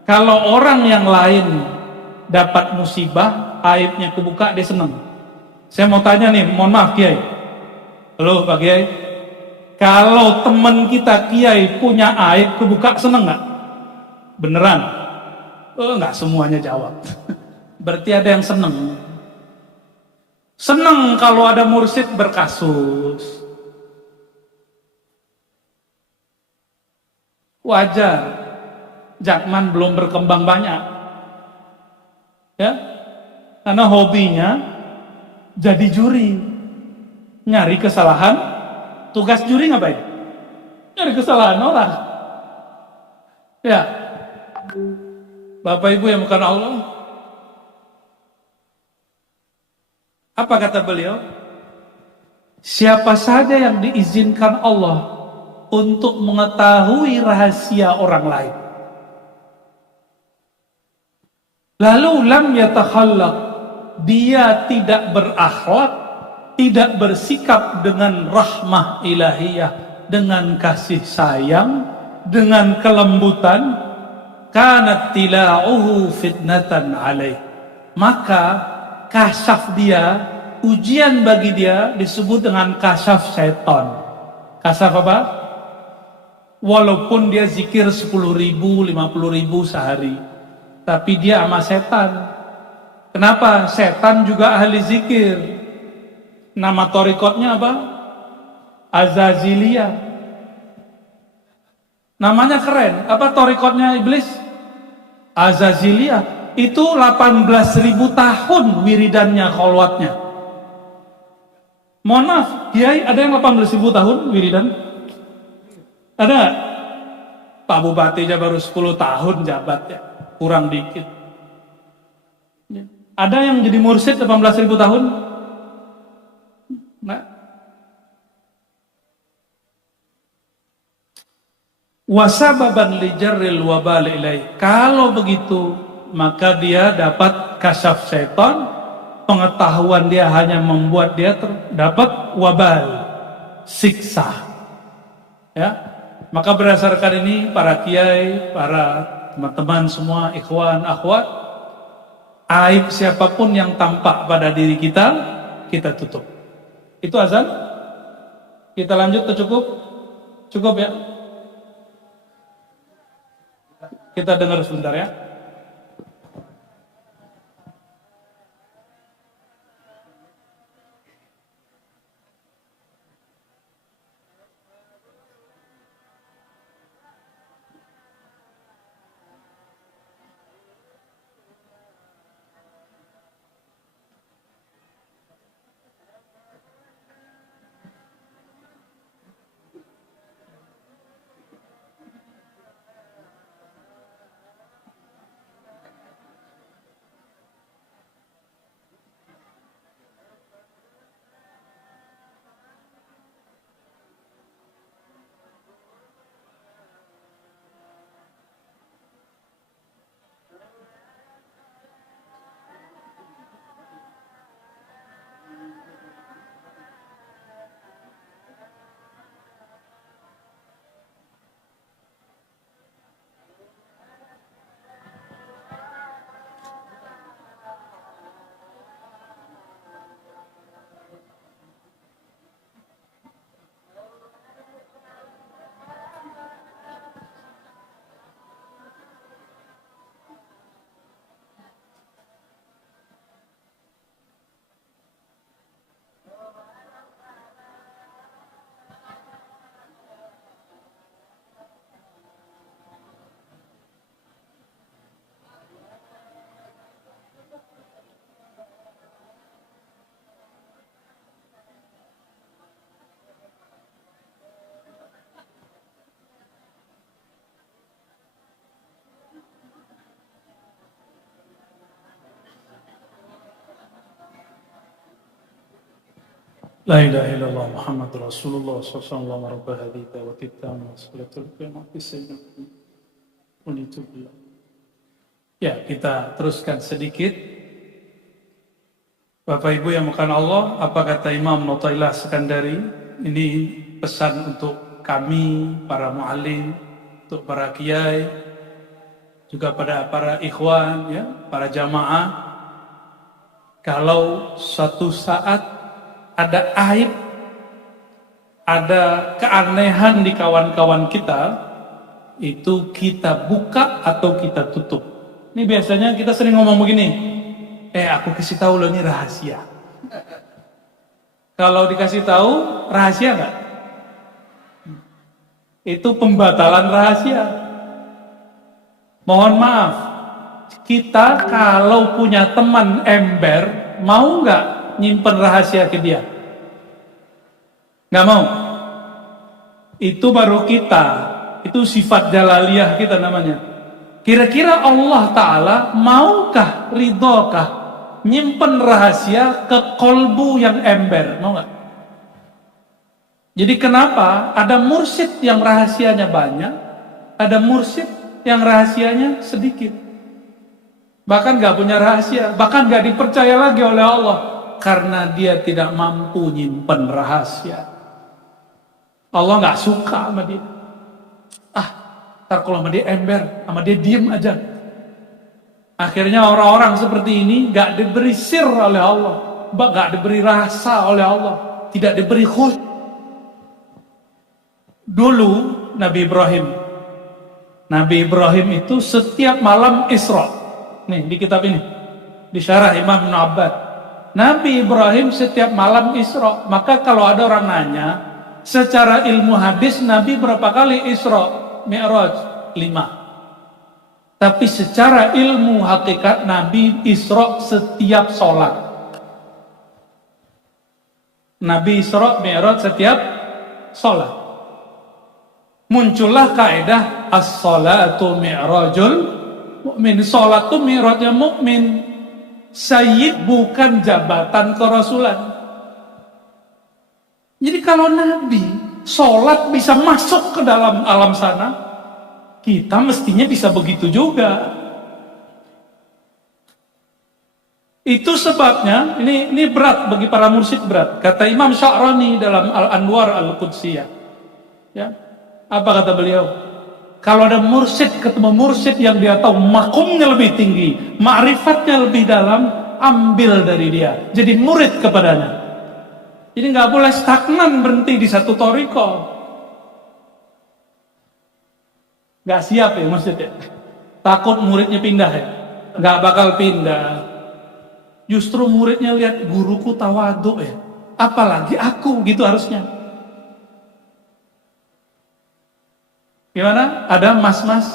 kalau orang yang lain dapat musibah, aibnya kebuka, dia senang. Saya mau tanya nih, mohon maaf Kiai. Halo Pak Kiai. Kalau teman kita Kiai punya aib kebuka, senang nggak? Beneran? Oh, nggak semuanya jawab. Berarti ada yang seneng. Seneng kalau ada mursyid berkasus. Wajar. Jakman belum berkembang banyak. Ya. Karena hobinya jadi juri. Nyari kesalahan. Tugas juri ngapain? Nyari kesalahan orang. Ya. Bapak Ibu yang bukan Allah. Apa kata beliau? Siapa saja yang diizinkan Allah untuk mengetahui rahasia orang lain, lalu lam yatakhallaq, dia tidak berakhlak, tidak bersikap dengan rahmah ilahiyah, dengan kasih sayang, dengan kelembutan, kanat tila'uhu fitnatan alaih, maka kasyaf dia, ujian bagi dia disebut dengan kasyaf syaitan. Kasyaf apa? Walaupun dia zikir 10.000, 50.000 sehari, tapi dia sama setan. Kenapa? Setan juga ahli zikir. Nama torikotnya apa? Azaziliyah. Namanya keren. Apa torikotnya iblis? Azaziliyah. Itu 18.000 tahun wiridannya, kholwatnya. Mohon maaf, Kiai, ada yang 18.000 tahun wiridan? Ada gak? Pak Bupati aja baru 10 tahun jabat ya, kurang dikit. Ada yang jadi mursyid 18.000 tahun? Nah. Wasababan lijarril wabal ilaih. Kalau begitu, maka dia dapat kasyaf syaitan, pengetahuan dia hanya membuat dia dapat wabal, siksa. Ya, maka berdasarkan ini para kiai, para teman-teman semua, ikhwan, akhwat, aib siapapun yang tampak pada diri kita, kita tutup. Itu azan. Kita lanjut atau cukup? Cukup ya. Kita dengar sebentar ya. La ilaha illallah Muhammad Rasulullah sallallahu alaihi wasallam. Ya, kita teruskan sedikit. Bapak Ibu yang bukan Allah, apa kata Imam Notailah Sekandari? Ini pesan untuk kami, para mu'alim, untuk para kiai, juga pada para ikhwan, ya, para jamaah. Kalau suatu saat ada aib, ada keanehan di kawan-kawan kita, itu kita buka atau kita tutup. Ini biasanya kita sering ngomong begini, aku kasih tahu lo ini rahasia. Kalau dikasih tahu rahasia nggak? Itu pembatalan rahasia. Mohon maaf, kita kalau punya teman ember, mau nggak nyimpen rahasia ke dia? Nggak mau. Itu baru kita, itu sifat jalaliyah kita namanya. Kira-kira Allah Ta'ala maukah, ridhokah nyimpen rahasia ke kolbu yang ember? Mau nggak? Jadi kenapa ada mursyid yang rahasianya banyak, ada mursyid yang rahasianya sedikit, bahkan gak punya rahasia, bahkan gak dipercaya lagi oleh Allah karena dia tidak mampu nyimpen rahasia. Allah gak suka sama dia. Ntar kalau sama dia ember, sama dia diem aja. Akhirnya orang-orang seperti ini gak diberi sir oleh Allah, gak diberi rasa oleh Allah, tidak diberi khusyuk. Dulu Nabi Ibrahim itu setiap malam Isra. Nih di kitab ini, di syarah Imam Ibn Abbad. Nabi Ibrahim setiap malam Isra. Maka kalau ada orang nanya, secara ilmu hadis Nabi berapa kali Isra Mi'raj? 5. Tapi secara ilmu hakikat Nabi Isra setiap sholat. Nabi Isra Mi'raj setiap sholat. Muncullah kaidah as-salatu mi'rajul mu'min. Salat itu mi'rajnya mukmin. Sayyid bukan jabatan kerasulan. Jadi kalau Nabi salat bisa masuk ke dalam alam sana, kita mestinya bisa begitu juga. Itu sebabnya ini berat bagi para mursyid, berat. Kata Imam Sya'rani dalam Al-Anwar Al-Qudsiyah. Ya. Apa kata beliau? Kalau ada mursyid ketemu mursyid yang dia tahu makomnya lebih tinggi, ma'rifatnya lebih dalam, ambil dari dia, jadi murid kepadanya. Jadi nggak boleh stagnan berhenti di satu toriko. Nggak siap ya mursyid ya. Takut muridnya pindah ya. Nggak bakal pindah. Justru muridnya lihat guruku tawadhu ya. Apalagi aku gitu harusnya. Gimana? Ada mas-mas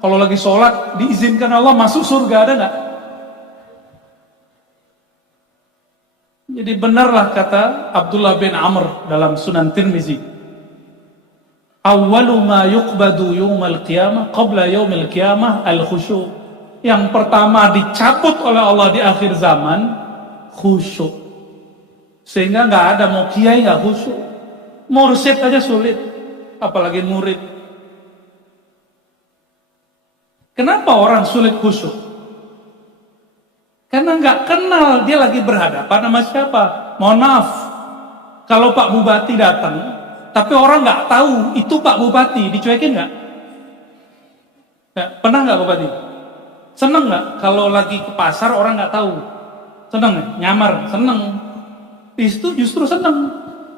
kalau lagi sholat diizinkan Allah masuk surga, ada nggak? Jadi benarlah kata Abdullah bin Amr dalam Sunan Tirmizi, awwalu ma yuqbadu yawmal qiyamah qabla yawmil qiyamah al-khusyu'. Yang pertama dicabut oleh Allah di akhir zaman khusyuk. Sehingga nggak ada mau kiai nggak khusyuk, mursyid aja sulit, apalagi murid. Kenapa orang sulit khusyuk? Karena nggak kenal dia lagi berhadapan sama siapa. Mohon maaf, kalau Pak Bupati datang, tapi orang nggak tahu itu Pak Bupati, dicuekin nggak? Ya, pernah nggak Bupati? Seneng nggak kalau lagi ke pasar orang nggak tahu? Seneng nggak? Nyamar, seneng. Itu justru seneng.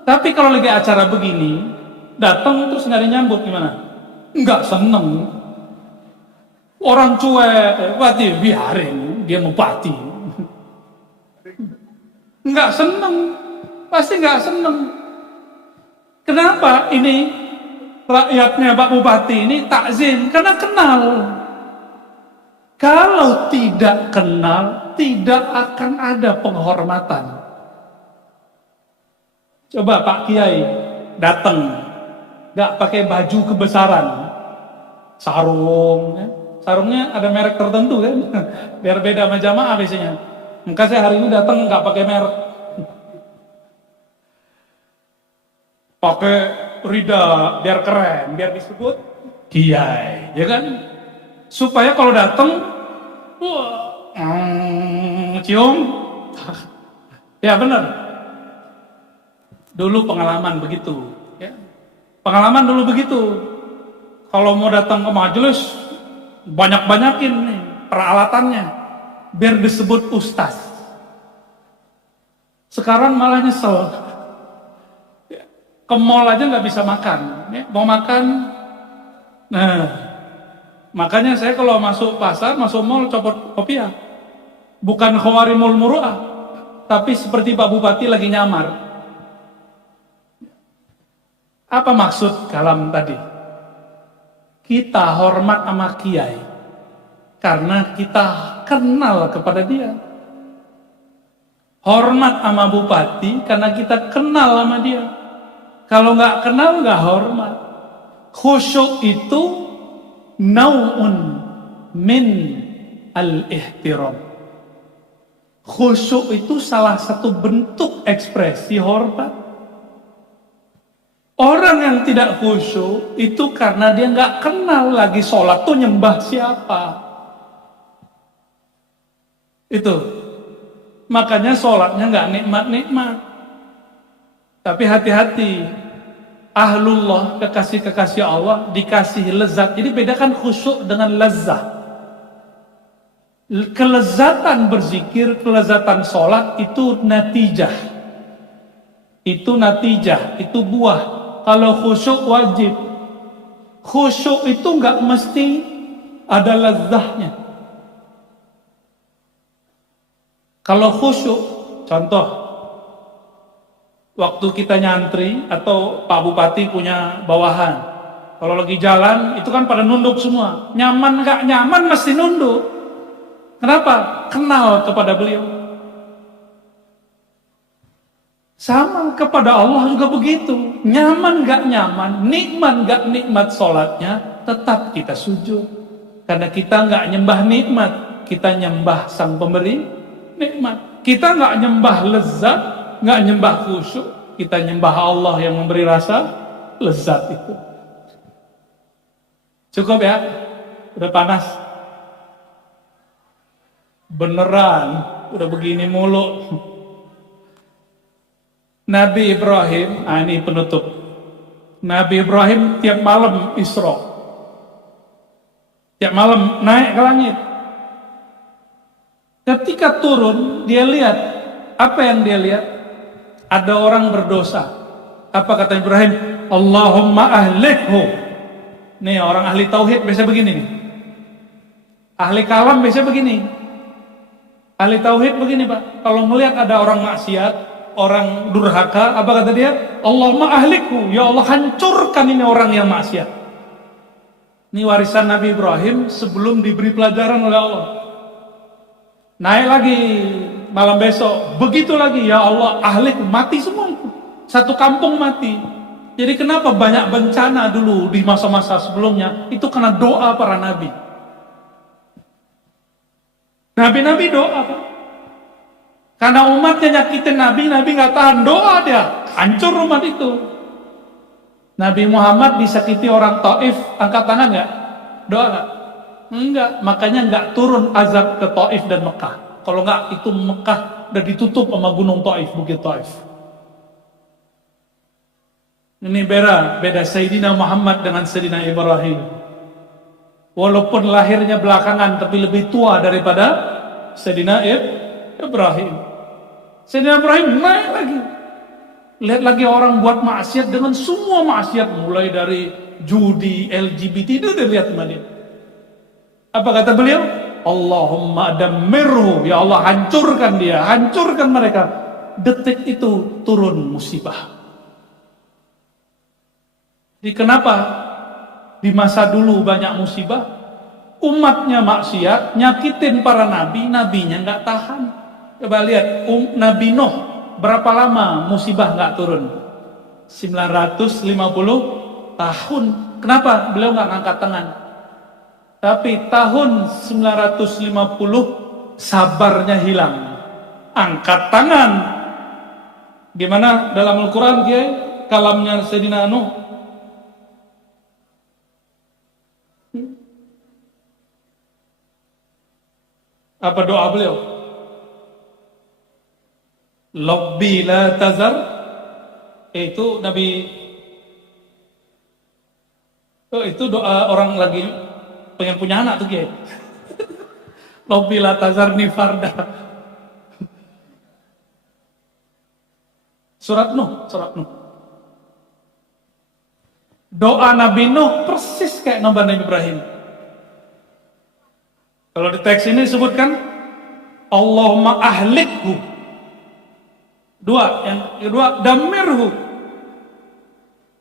Tapi kalau lagi acara begini, datang terus nggak nyambut gimana? Nggak seneng. Orang cuek, bupati biarin, dia mau bupati. Nggak seneng, pasti nggak seneng. Kenapa ini rakyatnya Pak Bupati ini takzim? Karena kenal. Kalau tidak kenal, tidak akan ada penghormatan. Coba Pak Kiai datang, nggak pakai baju kebesaran, sarung, ya. Sarungnya ada merek tertentu kan, biar beda sama jamaah biasanya. Maka saya hari ini datang nggak pakai merek, pakai rida biar keren, biar disebut kiai, ya kan? Supaya kalau datang, cium, ya benar. Dulu pengalaman begitu, ya. Pengalaman dulu begitu. Kalau mau datang ke majelis, banyak-banyakin nih peralatannya biar disebut ustaz. Sekarang malah nyesel, ke mall aja nggak bisa makan ya. Mau makan, nah makanya saya kalau masuk pasar, masuk mall copot kopiah Bukan khawarimul muru'ah, tapi seperti Pak Bupati lagi nyamar. Apa maksud kalam tadi? Kita hormat sama kiai karena kita kenal kepada dia. Hormat sama bupati karena kita kenal sama dia. Kalau nggak kenal nggak hormat. Khusyuk itu nau'un min al-ihtiram. Khusyuk itu salah satu bentuk ekspresi hormat. Orang yang tidak khusyuk itu karena dia nggak kenal lagi sholat tuh nyembah siapa. Itu. Makanya sholatnya nggak nikmat-nikmat. Tapi hati-hati. Ahlullah, kekasih-kekasih Allah, dikasih lezat. Jadi bedakan khusyuk dengan lezat. Kelezatan berzikir, kelezatan sholat itu natijah. Itu natijah, itu buah. Kalau khusyuk wajib. Khusyuk itu nggak mesti ada lezahnya. Kalau khusyuk, contoh, waktu kita nyantri atau Pak Bupati punya bawahan, kalau lagi jalan itu kan pada nunduk semua. Nyaman nggak nyaman mesti nunduk. Kenapa? Kenal kepada beliau. Sama kepada Allah juga begitu. Nyaman gak nyaman, nikmat gak nikmat sholatnya, tetap kita sujud. Karena kita gak nyembah nikmat, kita nyembah sang pemberi nikmat. Kita gak nyembah lezat, gak nyembah khusyuk, kita nyembah Allah yang memberi rasa lezat itu. Cukup ya? Udah panas? Beneran, udah begini mulu. Nabi Ibrahim, ini penutup. Nabi Ibrahim tiap malam Isra. Tiap malam naik ke langit. Ketika turun, dia lihat. Apa yang dia lihat? Ada orang berdosa. Apa kata Ibrahim? Allahumma ahlikhu. Nih orang ahli tauhid biasa begini nih. Ahli kalam biasa begini. Ahli tauhid begini Pak. Kalau melihat ada orang maksiat, orang durhaka, apa kata dia? Allahumma ahlikhu, ya Allah hancurkan ini orang yang maksiat. Ini warisan Nabi Ibrahim sebelum diberi pelajaran oleh Allah. Naik lagi malam besok, begitu lagi, ya Allah ahlik, mati semua itu. Satu kampung mati. Jadi kenapa banyak bencana dulu di masa-masa sebelumnya? Itu karena doa para nabi. Nabi-nabi doa Pak. Karena umatnya nyakitin Nabi nggak tahan, doa dia, hancur umat itu. Nabi Muhammad disakiti orang Taif, angkat tangan nggak? Doa nggak? Enggak, makanya nggak turun azab ke Taif dan Mekah. Kalau nggak itu Mekah udah ditutup sama gunung Taif, bukit Taif. Ini beda Sayyidina Muhammad dengan Sayyidina Ibrahim. Walaupun lahirnya belakangan, tapi lebih tua daripada Sayyidina Ibrahim. Sayyidina Ibrahim naik lagi. Lihat lagi orang buat maksiat dengan semua maksiat, mulai dari judi, LGBT, itu udah lihat sama dia. Apa kata beliau? Allahumma dammirhu, ya Allah hancurkan dia, hancurkan mereka. Detik itu turun musibah. Jadi kenapa di masa dulu banyak musibah? Umatnya maksiat, nyakitin para nabi, nabinya nggak tahan. Coba lihat, Nabi Nuh, berapa lama musibah nggak turun? 950 tahun. Kenapa? Beliau nggak ngangkat tangan. Tapi tahun 950 sabarnya hilang. Angkat tangan. Gimana dalam Al-Quran dia kalamnya Sayyidina Nuh? Apa doa beliau? Rabbi la tazar. Itu Nabi, itu doa orang lagi pengen punya anak tuh Kiai. Rabbi la tazarni farda. Surat Nuh. Doa Nabi Nuh persis kayak Nabi Ibrahim. Kalau di teks ini disebutkan Allahumma ahlikhu. Yang kedua damirhu.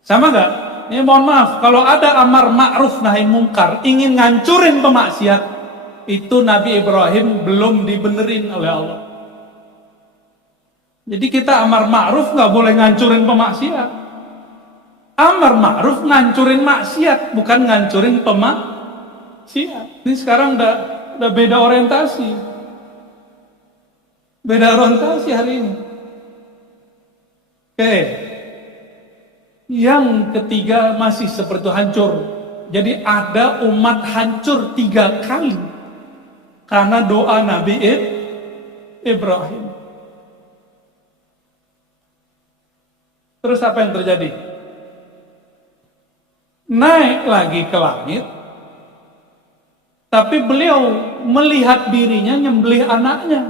Sama gak? Ini mohon maaf, kalau ada amar ma'ruf nahi mungkar, ingin ngancurin pemaksiat, itu Nabi Ibrahim belum dibenerin oleh Allah. Jadi kita amar ma'ruf gak boleh ngancurin pemaksiat. Amar ma'ruf ngancurin maksiat, bukan ngancurin pemaksiat. Ini sekarang udah beda orientasi. Beda orientasi hari ini. Oke. Yang ketiga masih seperti hancur. Jadi ada umat hancur 3 kali karena doa Nabi Ibrahim. Terus apa yang terjadi? Naik lagi ke langit, tapi beliau melihat dirinya nyembelih anaknya.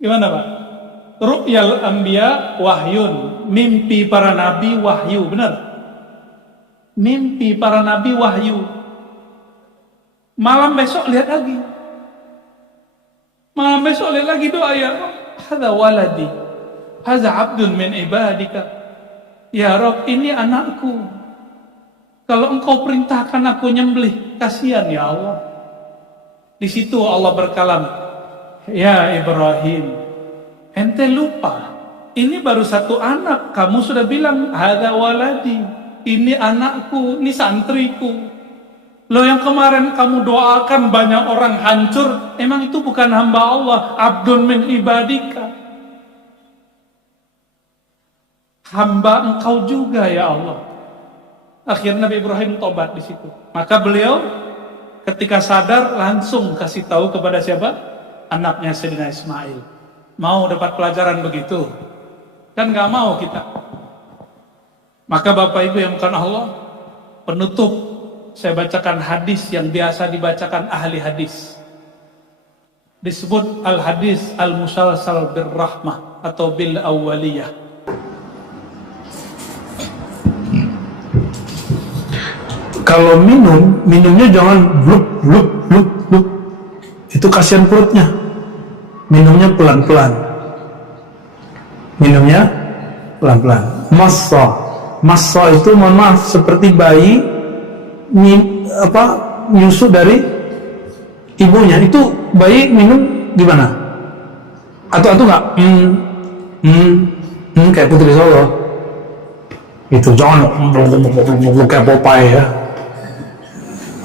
Gimana Pak? Ru'yal anbiya wahyun, mimpi para nabi wahyu, benar? Mimpi para nabi wahyu. Malam besok lihat lagi. Malam besok lihat lagi doa, ya Rabb, hadza waladi, hadza abdun min ibadika. Ya Rabb, ini anakku. Kalau engkau perintahkan aku nyembelih, kasihan ya Allah. Di situ Allah berkalam, ya Ibrahim, ente lupa, ini baru 1 anak. Kamu sudah bilang hadza waladi, ini anakku, ini santriku. Loh, yang kemarin kamu doakan banyak orang hancur, emang itu bukan hamba Allah, abdun min ibadika, hamba engkau juga ya Allah. Akhirnya Nabi Ibrahim tobat di situ. Maka beliau ketika sadar langsung kasih tahu kepada siapa? Anaknya Sayyidina Ismail. Mau dapat pelajaran begitu? Kan gak mau kita. Maka Bapak Ibu yang bukan Allah, penutup saya bacakan hadis yang biasa dibacakan ahli hadis. Disebut al-hadis al-musalsal birrahmah atau bil awwaliyah. Kalau minumnya jangan bluk. Itu kasihan perutnya. Minumnya pelan-pelan. Massa itu mohon maaf seperti bayi nyusu dari ibunya. Itu bayi minum gimana? Atau enggak? Kayak Putri Solo. Itu jangan kayak Popeye ya.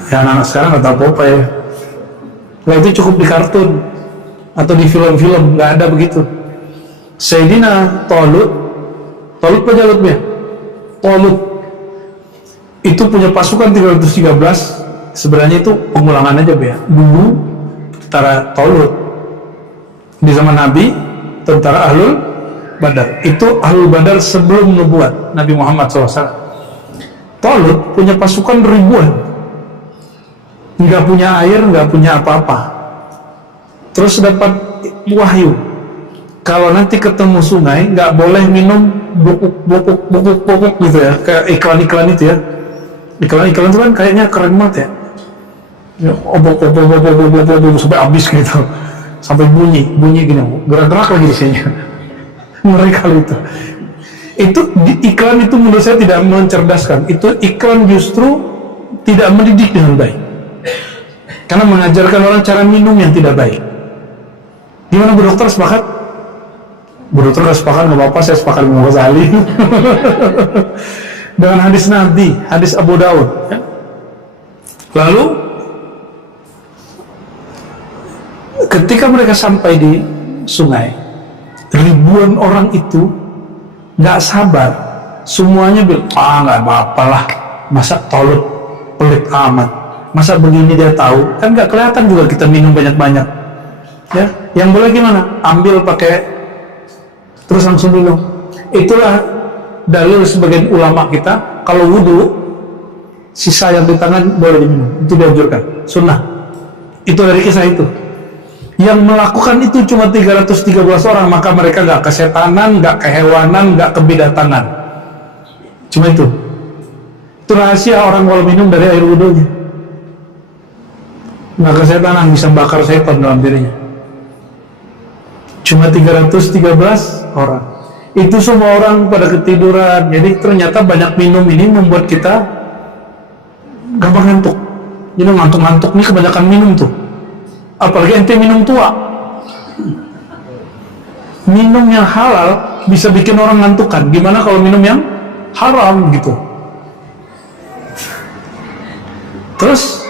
Ya anak sekarang nggak tahu Popeye. Nah, itu cukup di kartun atau di film-film, nggak ada begitu. Sayyidina Talut pejalutnya. Talut itu punya pasukan 313. Sebenarnya itu pengulangan aja ya. Dulu tentara Talut di zaman Nabi, tentara Ahlul Badar. Itu Ahlul Badar sebelum nubuat Nabi Muhammad SAW. Talut punya pasukan ribuan, nggak punya air, nggak punya apa-apa. Terus dapat wahyu, kalau nanti ketemu sungai nggak boleh minum bubuk gitu ya, kayak iklan-iklan itu ya. Iklan-iklan itu kan kayaknya keren banget ya, obok sampai habis gitu, sampai bunyi gini, gerak-gerak lagi di sini. Ngeri kali itu. Itu iklan itu menurut saya tidak mencerdaskan. Itu iklan justru tidak mendidik dengan baik, karena mengajarkan orang cara minum yang tidak baik. Gimana Bu Dokter, sepakat? Bu Dokter gak sepakat, gak apa-apa, saya sepakat dengan Ghazali. Dengan hadis Nabi, hadis Abu Daud ya. Lalu ketika mereka sampai di sungai, ribuan orang itu gak sabar, semuanya bilang, gak apa-apa lah, masa Talut pelit amat, masa begini dia tahu, kan gak kelihatan juga kita minum banyak-banyak ya. Yang boleh gimana? Ambil pakai terus langsung minum. Itulah dalil sebagian ulama kita, kalau wudhu sisa yang di tangan boleh diminum, itu dianjurkan, sunnah. Itu dari kisah itu. Yang melakukan itu cuma 313 orang, maka mereka gak kesetanan, gak kehewanan, gak kebidatangan. Cuma itu. Itu rahasia orang kalau minum dari air wudhunya. nggak kesetanan, bisa bakar setan dalam dirinya. Cuma 313 orang. Itu semua orang pada ketiduran. Jadi ternyata banyak minum ini membuat kita gampang ngantuk. Jadi ngantuk-ngantuk nih kebanyakan minum tuh. Apalagi ente minum tua. Minum yang halal bisa bikin orang ngantukan. Gimana kalau minum yang haram gitu? Terus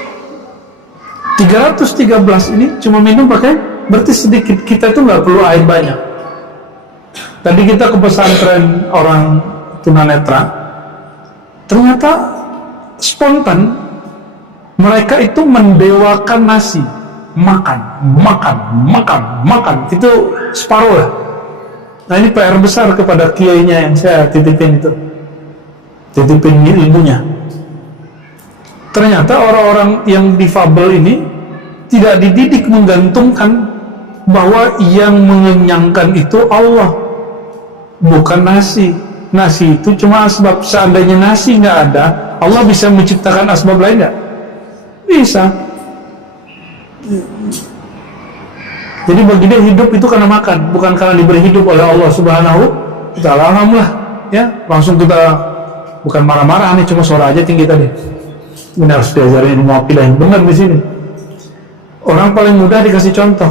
313 ini cuma minum pakai, berarti sedikit. Kita itu nggak perlu air banyak. Tadi kita ke pesantren orang tunanetra, ternyata spontan mereka itu mendewakan nasi, makan, itu separuh lah. Nah ini PR besar kepada kiainya yang saya titipin itu, titipin ilmunya. Ternyata orang-orang yang difabel ini tidak dididik menggantungkan bahwa yang mengenyangkan itu Allah, bukan nasi. Nasi itu cuma asbab. Seandainya nasi nggak ada, Allah bisa menciptakan asbab lain nggak? Bisa. Jadi bagi dia hidup itu karena makan, bukan karena diberi hidup oleh Allah Subhanahu wa Ta'ala. Alhamdulillah, ya. Langsung kita bukan marah-marah nih, cuma suara aja tinggi tadi. Ini harus diajarin ilmu akidah yang benar di sini. Orang paling mudah dikasih contoh.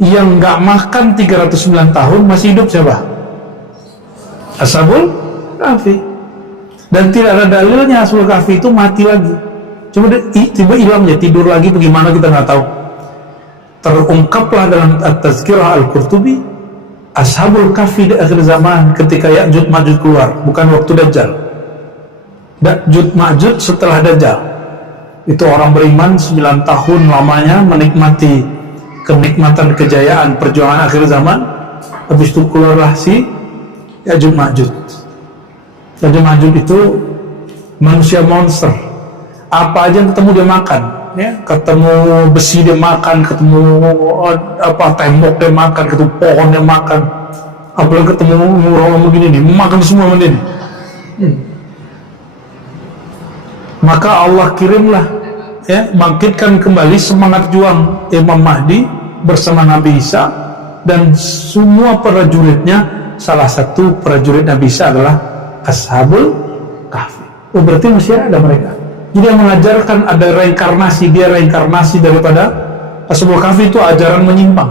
Yang nggak makan 309 tahun masih hidup siapa? Ashabul Kahfi. Dan tidak ada dalilnya Ashabul Kahfi itu mati lagi. Cuma tiba hilang ya, tidur lagi bagaimana kita nggak tahu. Terungkaplah dalam At-Tazkirah Al-Qurtubi, Ashabul Kahfi di akhir zaman ketika Ya'juj Ma'juj keluar, bukan waktu Dajjal. Ya'juj Ma'juj setelah Dajjal. Itu orang beriman 9 tahun lamanya menikmati kenikmatan kejayaan perjuangan akhir zaman. Habis itu keluarlah si Ya'juj Ma'juj. Ya'juj Ma'juj itu manusia monster. Apa aja yang ketemu dia makan, ya. Ketemu besi dia makan, ketemu tembok dia makan, ketemu pohon dia makan. Apalagi ketemu orang begini nih, makan semua sama dia nih. Maka Allah kirimlah, ya, bangkitkan kembali semangat juang Imam Mahdi bersama Nabi Isa dan semua prajuritnya. Salah satu prajurit Nabi Isa adalah Ashabul Kahfi. Oh, berarti masih ada mereka. Jadi yang mengajarkan ada reinkarnasi, dia reinkarnasi daripada Ashabul Kahfi itu ajaran menyimpang.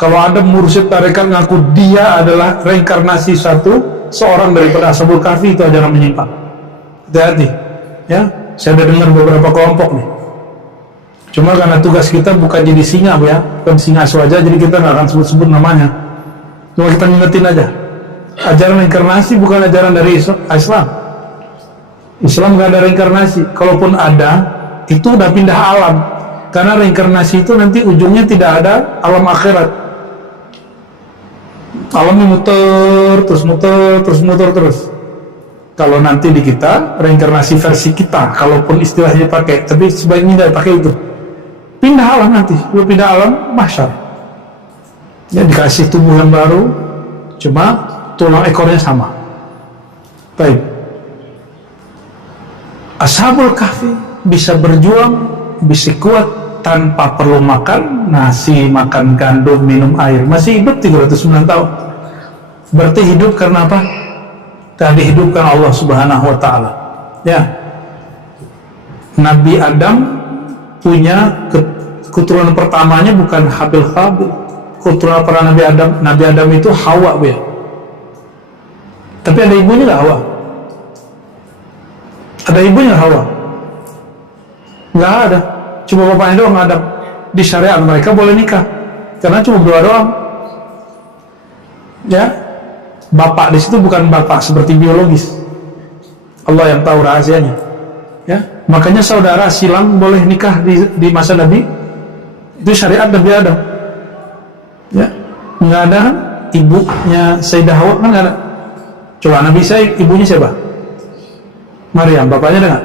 Kalau ada mursyid tarekat ngaku dia adalah reinkarnasi seorang daripada Ashabul Kahfi, itu ajaran menyimpang. Hati-hati, ya. Saya sudah dengar beberapa kelompok nih. Cuma karena tugas kita bukan jadi singa, ya, bukan singa saja, jadi kita nggak akan sebut-sebut namanya. Cuma kita ngingetin aja. Ajaran reinkarnasi bukan ajaran dari Islam. Islam nggak ada reinkarnasi. Kalaupun ada, itu udah pindah alam. Karena reinkarnasi itu nanti ujungnya tidak ada alam akhirat. Alamnya muter terus. Kalau nanti di kita reinkarnasi versi kita, kalaupun istilahnya pakai, tapi sebaiknya tidak pakai itu. Pindah alam nanti, pindah alam mahsyar. Ya, dikasih tubuh yang baru, cuma tulang ekornya sama. Baik. Ashabul Kahfi bisa berjuang, bisa kuat tanpa perlu makan nasi, makan gandum, minum air. Masih hidup 309 tahun. Berarti hidup karena apa? Tadi hidupkan Allah Subhanahu wa Ta'ala. Ya. Nabi Adam punya keturunan pertamanya bukan Habil Qabil. Keturunan para Nabi Adam itu Hawa, ya. Tapi ada ibunya nggak Hawa? Ada ibunya Hawa? Nggak ada. Cuma bapaknya doang Adam. Di syariat mereka boleh nikah karena cuma berdua doang. Ya, bapak di situ bukan bapak seperti biologis. Allah yang tahu rahasianya. Ya, makanya saudara silang boleh nikah di masa Nabi. Itu syariat Nabi Adam. Ya, nggak ada kan? Ibunya Sayyidah Hawa kan nggak ada. Coba Nabi saya ibunya siapa? Maryam. Bapaknya ada nggak?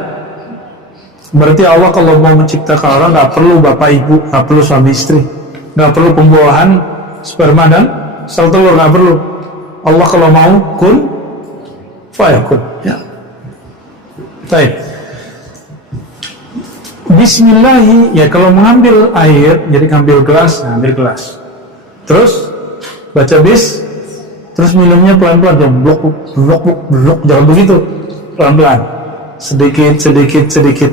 Berarti Allah kalau mau menciptakan orang nggak perlu bapak ibu, nggak perlu suami istri, nggak perlu pembuahan sperma dan sel telur, nggak perlu. Allah kalau mau kun fayakun. Ya. Baik. Bismillahi, ya kalau mengambil air, jadi ambil gelas, nah ambil gelas. Terus baca bis, terus minumnya pelan-pelan, jangan blok, blok, blok, jangan begitu, pelan-pelan, sedikit, sedikit, sedikit.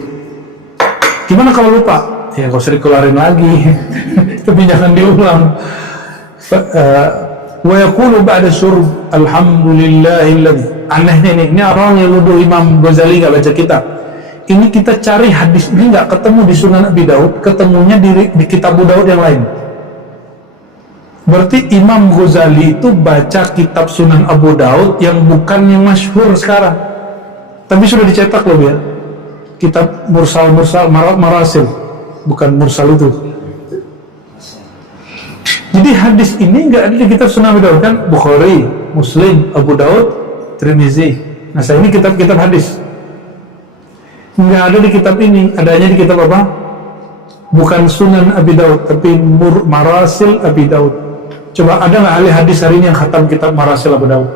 Gimana kalau lupa? Ya kau sering keluarin lagi, tapi jangan diulang. Wa yaqulu ba'da syurb, alhamdulillahilladzi. Anehnya ini orang yang nuduh Imam Ghazali nggak baca kitab. Ini kita cari hadis ini nggak ketemu di Sunan Abi Daud, ketemunya di kitab Abu Daud yang lain. Berarti Imam Ghazali itu baca kitab Sunan Abu Daud yang bukan yang masyhur sekarang, tapi sudah dicetak loh ya. Kitab Mursal Marasil, bukan Mursal itu. Jadi hadis ini nggak ada di kitab Sunan Abi Daud kan? Bukhari, Muslim, Abu Daud, Tirmizi. Nah, saya ini kitab-kitab hadis. Nggak ada di kitab ini, adanya di kitab apa? Bukan Sunan Abi Daud, tapi Marasil Abi Daud. Coba ada nggak ahli hadis hari ini yang khatam kitab Marasil Abu Daud?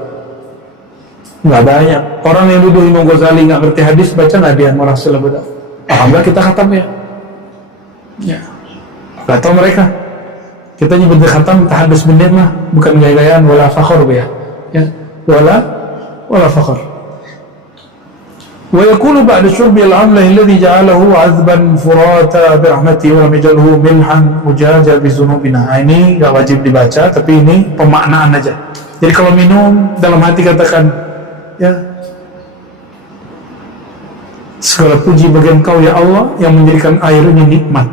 Nggak banyak. Orang yang duduk Imam Ghazali nggak ngerti hadis, baca nggak dia Marasil Abu Daud? Alhamdulillah kita khatam ya. Ya, nggak tahu mereka. Kita nyebut khatam tahadus bin mah, bukan gaya-gayaan, wala fakhor ya. Ya, wala fakhor. ويقول بعد شرب العمله الذي جعله عذبا فراتا برحمته ولم يجعله ملحا مجاجا بذنوبنا. Ini gak wajib dibaca, tapi ini pemaknaan aja. Jadi kalau minum dalam hati katakan, ya, segala puji bagi Engkau ya Allah yang menjadikan air ini nikmat.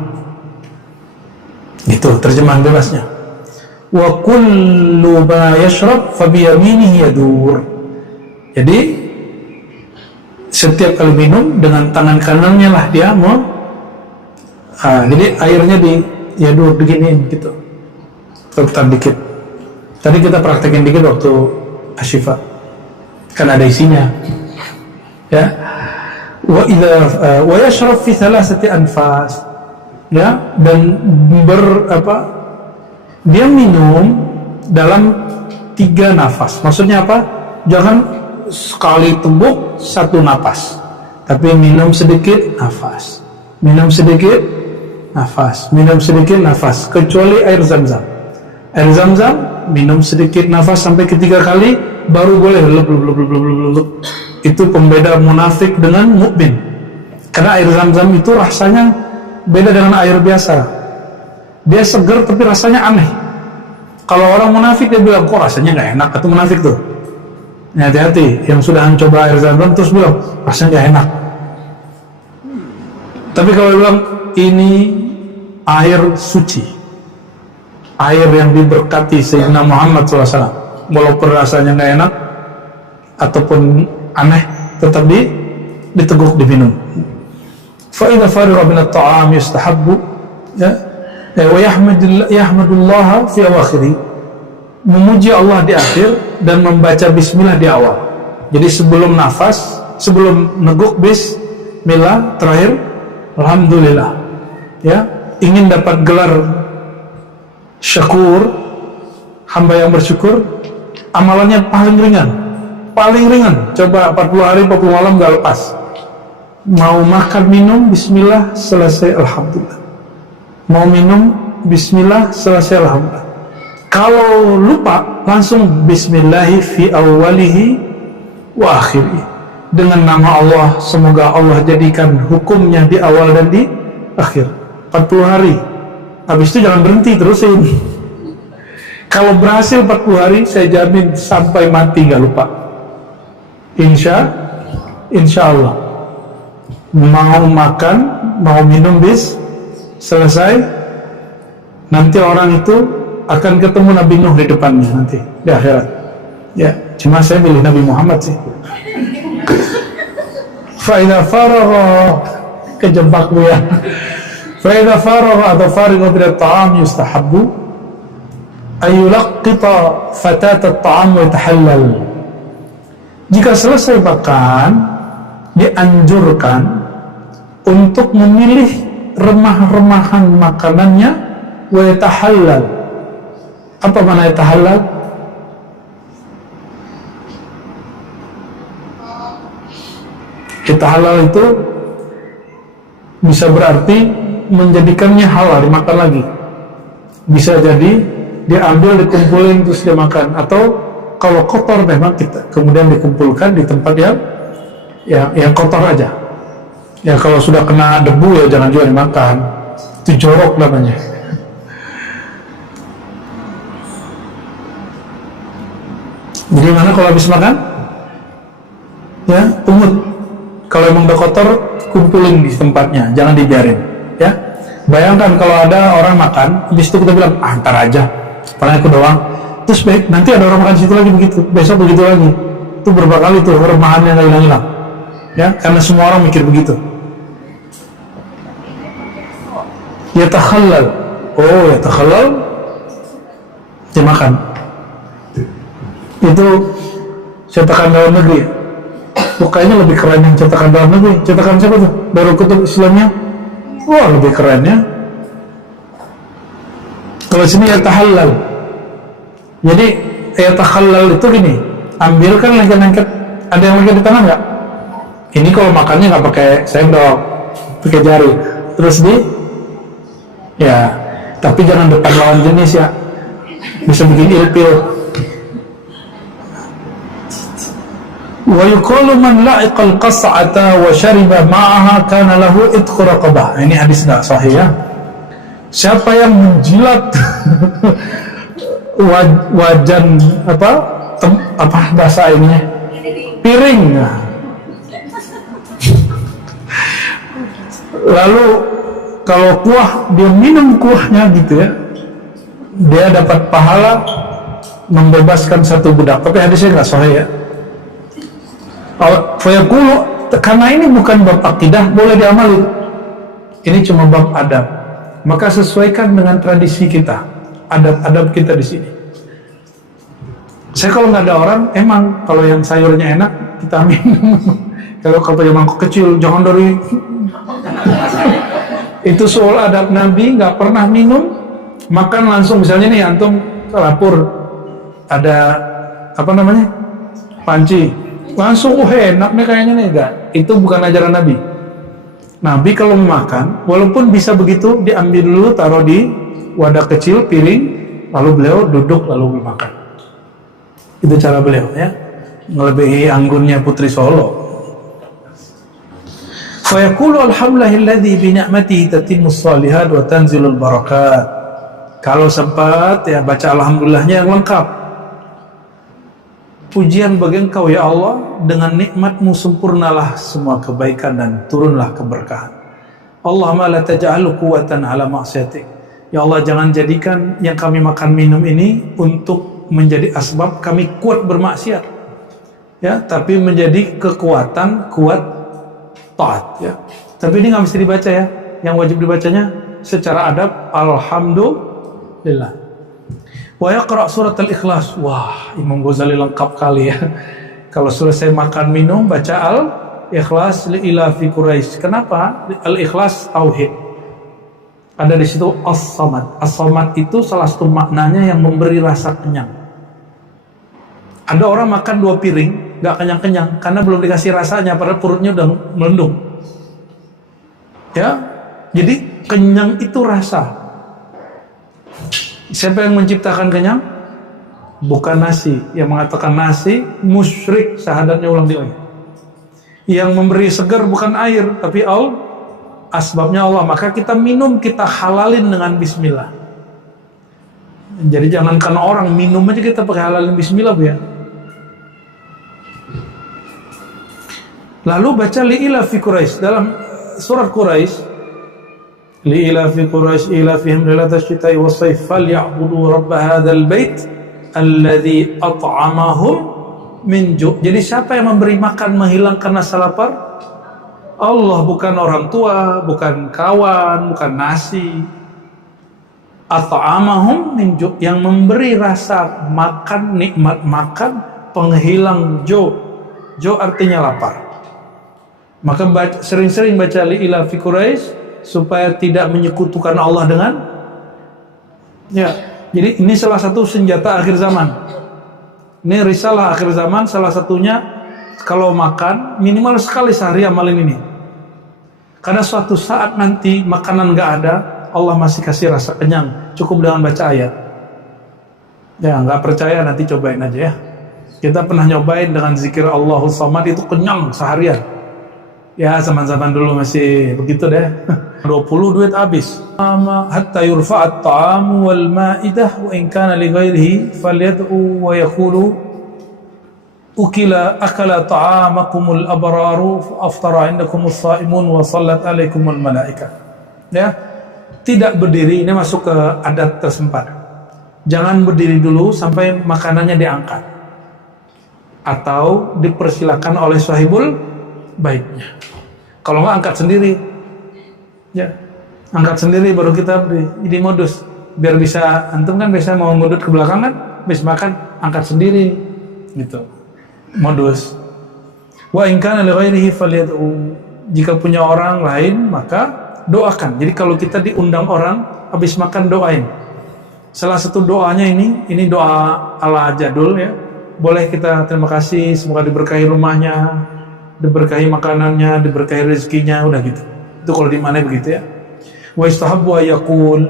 Itu terjemahan bebasnya. Wa kullu ma yashrab fa bi yaminihi yadur. Jadi setiap kali minum dengan tangan kanannya lah dia mau, jadi airnya yadur beginiin gitu, putar dikit. Tadi kita praktekin dikit waktu Asyifa, kan ada isinya, ya. Wa yashrab fi thalathati anfas, ya, dan dia minum dalam 3 nafas. Maksudnya apa? Jangan sekali tumbuk 1 napas, tapi minum sedikit nafas, minum sedikit nafas, minum sedikit nafas. Kecuali air zam-zam. Air zam-zam minum sedikit nafas sampai 3 kali baru boleh lep. Itu pembeda munafik dengan mukmin. Karena air zam-zam itu rasanya beda dengan air biasa. Dia segar tapi rasanya aneh. Kalau orang munafik dia bilang kok rasanya nggak enak, itu munafik tuh. Ya, hati-hati yang sudah mencoba air zam-zam terus bilang rasanya gak enak. Tapi kalau bilang ini air suci, air yang diberkati Sayyidina Muhammad SAW, walaupun rasanya gak enak ataupun aneh, tetap diteguk diminum. Fa idza fariqa min at-ta'am yustahabbu, ya, wa yahmadullah fi awakhirih, memuji Allah di akhir dan membaca bismillah di awal. Jadi sebelum nafas, sebelum neguk bismillah, terakhir alhamdulillah. Ya, ingin dapat gelar syakur, hamba yang bersyukur, amalannya paling ringan. Coba 40 hari 40 malam gak lepas. Mau makan minum bismillah, selesai alhamdulillah. Mau minum bismillah, selesai alhamdulillah. Kalau lupa langsung bismillahi fi awwalihi wa akhirih. Dengan nama Allah, semoga Allah jadikan hukumnya di awal dan di akhir. 40 hari. Habis itu jangan berhenti, terusin. Kalau berhasil 40 hari, saya jamin sampai mati gak lupa. Insya Allah. Mau makan, mau minum selesai, nanti orang itu akan ketemu Nabi Nuh di depannya nanti di akhirat. Ya, cuma saya pilih Nabi Muhammad sih. Fa idza faragha, kejebak bu ya. Fa idza faragha atau farigha min at-ta'am yustahabbu ay yulaqqita fatat at-ta'am wa yatahallal. Jika selesai makan, dianjurkan untuk memilih remah-remahan makanannya wa yatahallal. Apa makna yatahallal? Yatahallal itu bisa berarti menjadikannya halal dimakan lagi. Bisa jadi diambil, dikumpulin terus dia makan, atau kalau kotor memang kita kemudian dikumpulkan di tempat yang kotor aja. Ya kalau sudah kena debu ya jangan juga dimakan, itu jorok namanya. Jadi mana kalau habis makan? Ya, pungut. Kalau emang udah kotor, kumpulin di tempatnya, jangan dibiarin. Ya, bayangkan kalau ada orang makan, habis itu kita bilang, ntar aja, paling aku doang. Terus baik, nanti ada orang makan situ lagi begitu, besok begitu lagi. Itu berapa kali tuh remahannya nggak hilang-hilang. Ya, karena semua orang mikir begitu. Yatakhallal. Oh, yatakhallal, dia makan. Itu cetakan dalam negeri. Kayaknya lebih keren yang cetakan dalam negeri. Cetakan siapa tuh? Darul Kutub Islamnya. Wah, lebih keren ya. Kalau sini yatahallal. Jadi yatakhallal itu gini, ambilkan lengket-lengket. Ada yang lengket di tangan nggak? Ini kalau makannya nggak pakai sendok, pakai jari. Terus ya, tapi jangan depan lawan jenis ya. Bisa bikin ilpil. Wa yuqalu man la'iqa al-qas'ata wa shariba ma'aha kana lahu itqu raqabah. Ini hadis enggak sahih ya. Siapa yang menjilat wajan apa bahasa ini? Piring. Lalu kalau kuah dia minum kuahnya gitu ya. Dia dapat pahala membebaskan satu budak. Tapi hadisnya enggak sahih ya. Fayaqulu, karena ini bukan bab akidah, boleh diamali. Ini cuma bab adab. Maka sesuaikan dengan tradisi kita, adab-adab kita di sini. Saya kalau nggak ada orang, emang kalau yang sayurnya enak kita minum. Kalau punya mangkok kecil, jangan dari. Itu soal adab Nabi, nggak pernah minum, makan langsung. Misalnya nih antum ke dapur, ada apa namanya, panci. Langsung enak nih kayaknya nih, enggak. Itu bukan ajaran Nabi. Nabi kalau makan, walaupun bisa begitu, diambil dulu, taruh di wadah kecil, piring, lalu beliau duduk, lalu makan. Itu cara beliau ya, melebihi anggunnya Putri Solo. Wa yaqulu alhamdulillahilladzi bi ni'matihi tatimmus shalihat wa tanzilul barakat. Kalau sempat ya baca alhamdulillahnya yang lengkap. Pujian bagi Engkau ya Allah, dengan nikmat-Mu sempurnalah semua kebaikan dan turunlah keberkahan. Allahumma la taj'alhu quwwatan ala ma'siyatik. Ya Allah, jangan jadikan yang kami makan minum ini untuk menjadi asbab kami kuat bermaksiat. Ya, tapi menjadi kekuatan kuat taat ya. Tapi ini nggak mesti dibaca ya. Yang wajib dibacanya secara adab alhamdulillah. Wa yaqra surat al-ikhlas. Wah, Imam Ghazali lengkap kali ya. Kalau selesai makan minum baca al-ikhlas li ilafi Quraisy. Kenapa? Al-ikhlas tauhid. Ada di situ as-samad. As-samad itu salah satu maknanya yang memberi rasa kenyang. Ada orang makan 2 piring nggak kenyang-kenyang karena belum dikasih rasanya, padahal perutnya udah melendung. Ya, jadi kenyang itu rasa. Siapa yang menciptakan kenyang? Bukan nasi. Yang mengatakan nasi musyrik, syahadatnya ulang diulang. Yang memberi segar bukan air, tapi asbabnya Allah. Maka kita minum, kita halalin dengan bismillah. Jadi jangan karena orang minum aja kita pakai halalin bismillah Bu ya. Lalu baca li'ila fi Quraisy dalam surat Quraisy. Li'ilafi Quraisy ilafihim rihlatash shita'i was-sayf falyabudu rabb hadzal bait alladzi at'amahum min ju'. Jadi siapa yang memberi makan menghilangkan rasa lapar? Allah, bukan orang tua, bukan kawan, bukan nasi. At'amahum min ju', yang memberi rasa makan, nikmat makan, penghilang ju'. Ju' artinya lapar. Maka sering-sering baca li'ilafi Quraisy supaya tidak menyekutukan Allah dengan ya. Jadi ini salah satu senjata akhir zaman. Ini risalah akhir zaman, salah satunya kalau makan minimal sekali sehari amalin ini. Karena suatu saat nanti makanan nggak ada, Allah masih kasih rasa kenyang, cukup dengan baca ayat. Ya, nggak percaya nanti cobain aja ya. Kita pernah nyobain dengan zikir Allahus Samad, itu kenyang seharian. Ya, zaman-zaman dulu masih begitu deh. 20 duit habis. Hatta yurfa'at ta'amu wal ma'idah wa in kana li ghairihi falyad'u wa yaqulu akala ta'amakumul abraru fa aftara indakumus sha'imun wa sallat alaikumul malaikah. Ya. Tidak berdiri, ini masuk ke adat tersempat. Jangan berdiri dulu sampai makanannya diangkat. Atau dipersilakan oleh sahibul baitnya. Kalau nggak angkat sendiri, ya angkat sendiri baru kita beri. Ini modus biar bisa, antum kan biasa mau ngudut ke belakang kan, habis makan angkat sendiri, gitu. Modus. Wa in kana li ghairihi falyad'u. Jika punya orang lain maka doakan. Jadi kalau kita diundang orang habis makan doain. Salah satu doanya ini doa ala jadul ya. Boleh kita terima kasih, semoga diberkahi rumahnya, diberkahi makanannya, diberkahi rezekinya, udah gitu. Itu kalau di mana begitu ya. Wa istahabbu ayaqul,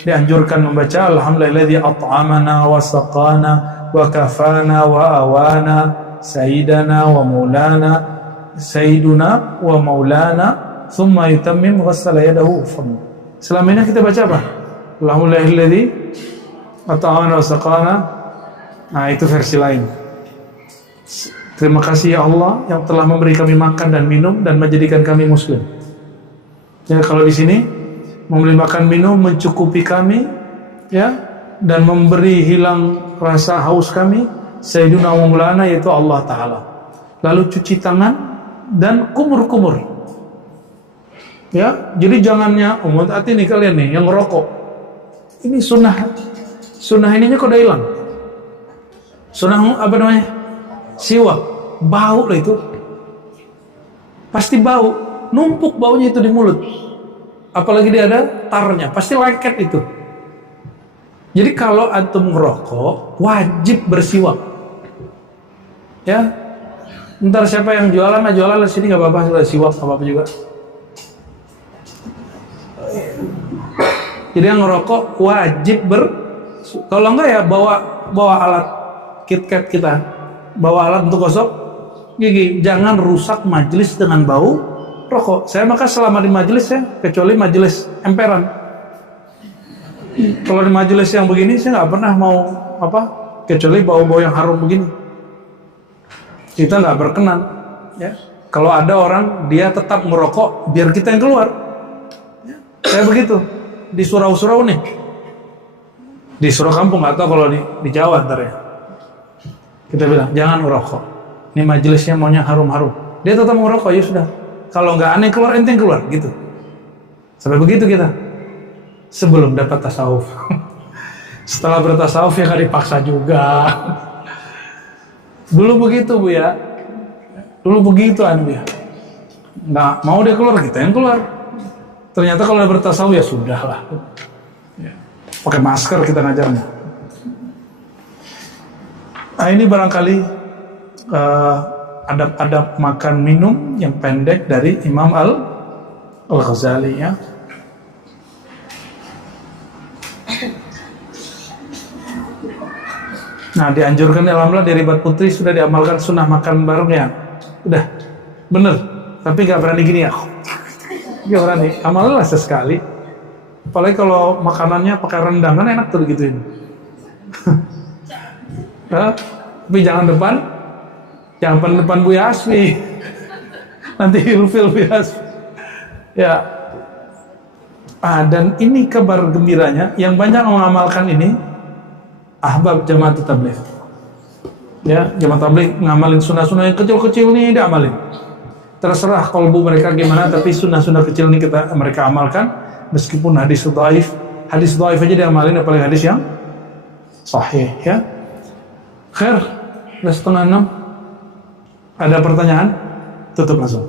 dianjurkan membaca alhamdulillahilladzi at'amana wa saqana wa kafana wa awana sayyidana wa maulana sayyiduna wa maulana thumma yutammim ghassala yadahu famu. Selama ini kita baca apa? Alhamdulillahilladzi at'amana wa saqana. Nah, itu versi lain. Terima kasih ya Allah yang telah memberi kami makan dan minum dan menjadikan kami muslim. Jadi kalau di sini memberi makan minum, mencukupi kami ya, dan memberi hilang rasa haus kami, Sayyiduna wa Maulana, yaitu Allah Ta'ala. Lalu cuci tangan dan kumur-kumur. Ya, jadi jangannya umat hati nih kalian nih yang ngerokok. Ini sunnah ininya kok udah hilang. Sunnah apa namanya? Siwak. Bau lah itu. Pasti bau. Numpuk baunya itu di mulut. Apalagi dia ada tarnya. Pasti lengket itu. Jadi kalau antum ngerokok, wajib bersiwak. Ya. Ntar siapa yang jualan, jualan di sini nggak apa-apa, sudah siwak nggak apa-apa juga. Jadi yang ngerokok wajib kalau enggak ya bawa alat KitKat kita, bawa alat untuk gosok gigi. Jangan rusak majelis dengan bau rokok. Saya maka selama di majelis ya, kecuali majelis emperan. Kalau di majelis yang begini saya nggak pernah mau kecuali bau-bau yang harum begini. Kita nggak berkenan. Ya. Kalau ada orang dia tetap merokok, biar kita yang keluar. Ya. Saya begitu di surau-surau nih, di surau kampung atau kalau di Jawa ntar ya. Kita bilang, jangan merokok. Ini majelisnya maunya harum-harum. Dia tetap merokok, ya sudah. Kalau nggak aneh keluar, ente keluar, gitu. Sampai begitu kita. Sebelum dapat tasawuf. Setelah bertasawuf ya kan dipaksa juga. Dulu begitu Bu ya. Dulu begitu Bu ya. Nggak mau dia keluar, kita yang keluar. Ternyata kalau udah bertasawuf ya sudah lah. Ya. Pakai masker kita ngajarnya. Nah, ini barangkali adab-adab makan minum yang pendek dari Imam Al-Ghazali ya. Nah, dianjurkan alhamdulillah dari Ribat Putri sudah diamalkan sunnah makan bareng ya. Udah, bener. Tapi nggak berani gini ya. Nggak berani. Amalnya sesekali. Apalagi kalau makanannya pakai rendang kan enak tuh gituin. Tapi jangan depan Bu Yasmi. Nanti ilfil Bu Yasmi. Ya. Dan ini kabar gembiranya yang banyak mengamalkan ini ahbab jamaah tabligh. Ya, jamaah tabligh ngamalin sunnah-sunnah yang kecil-kecil nih diamalin. Terserah kalbu mereka gimana, tapi sunnah-sunnah kecil ini mereka amalkan meskipun hadis dhaif aja diamalin, apalagi hadis yang sahih ya. Khair, udah 5:30. Ada pertanyaan? Tutup langsung.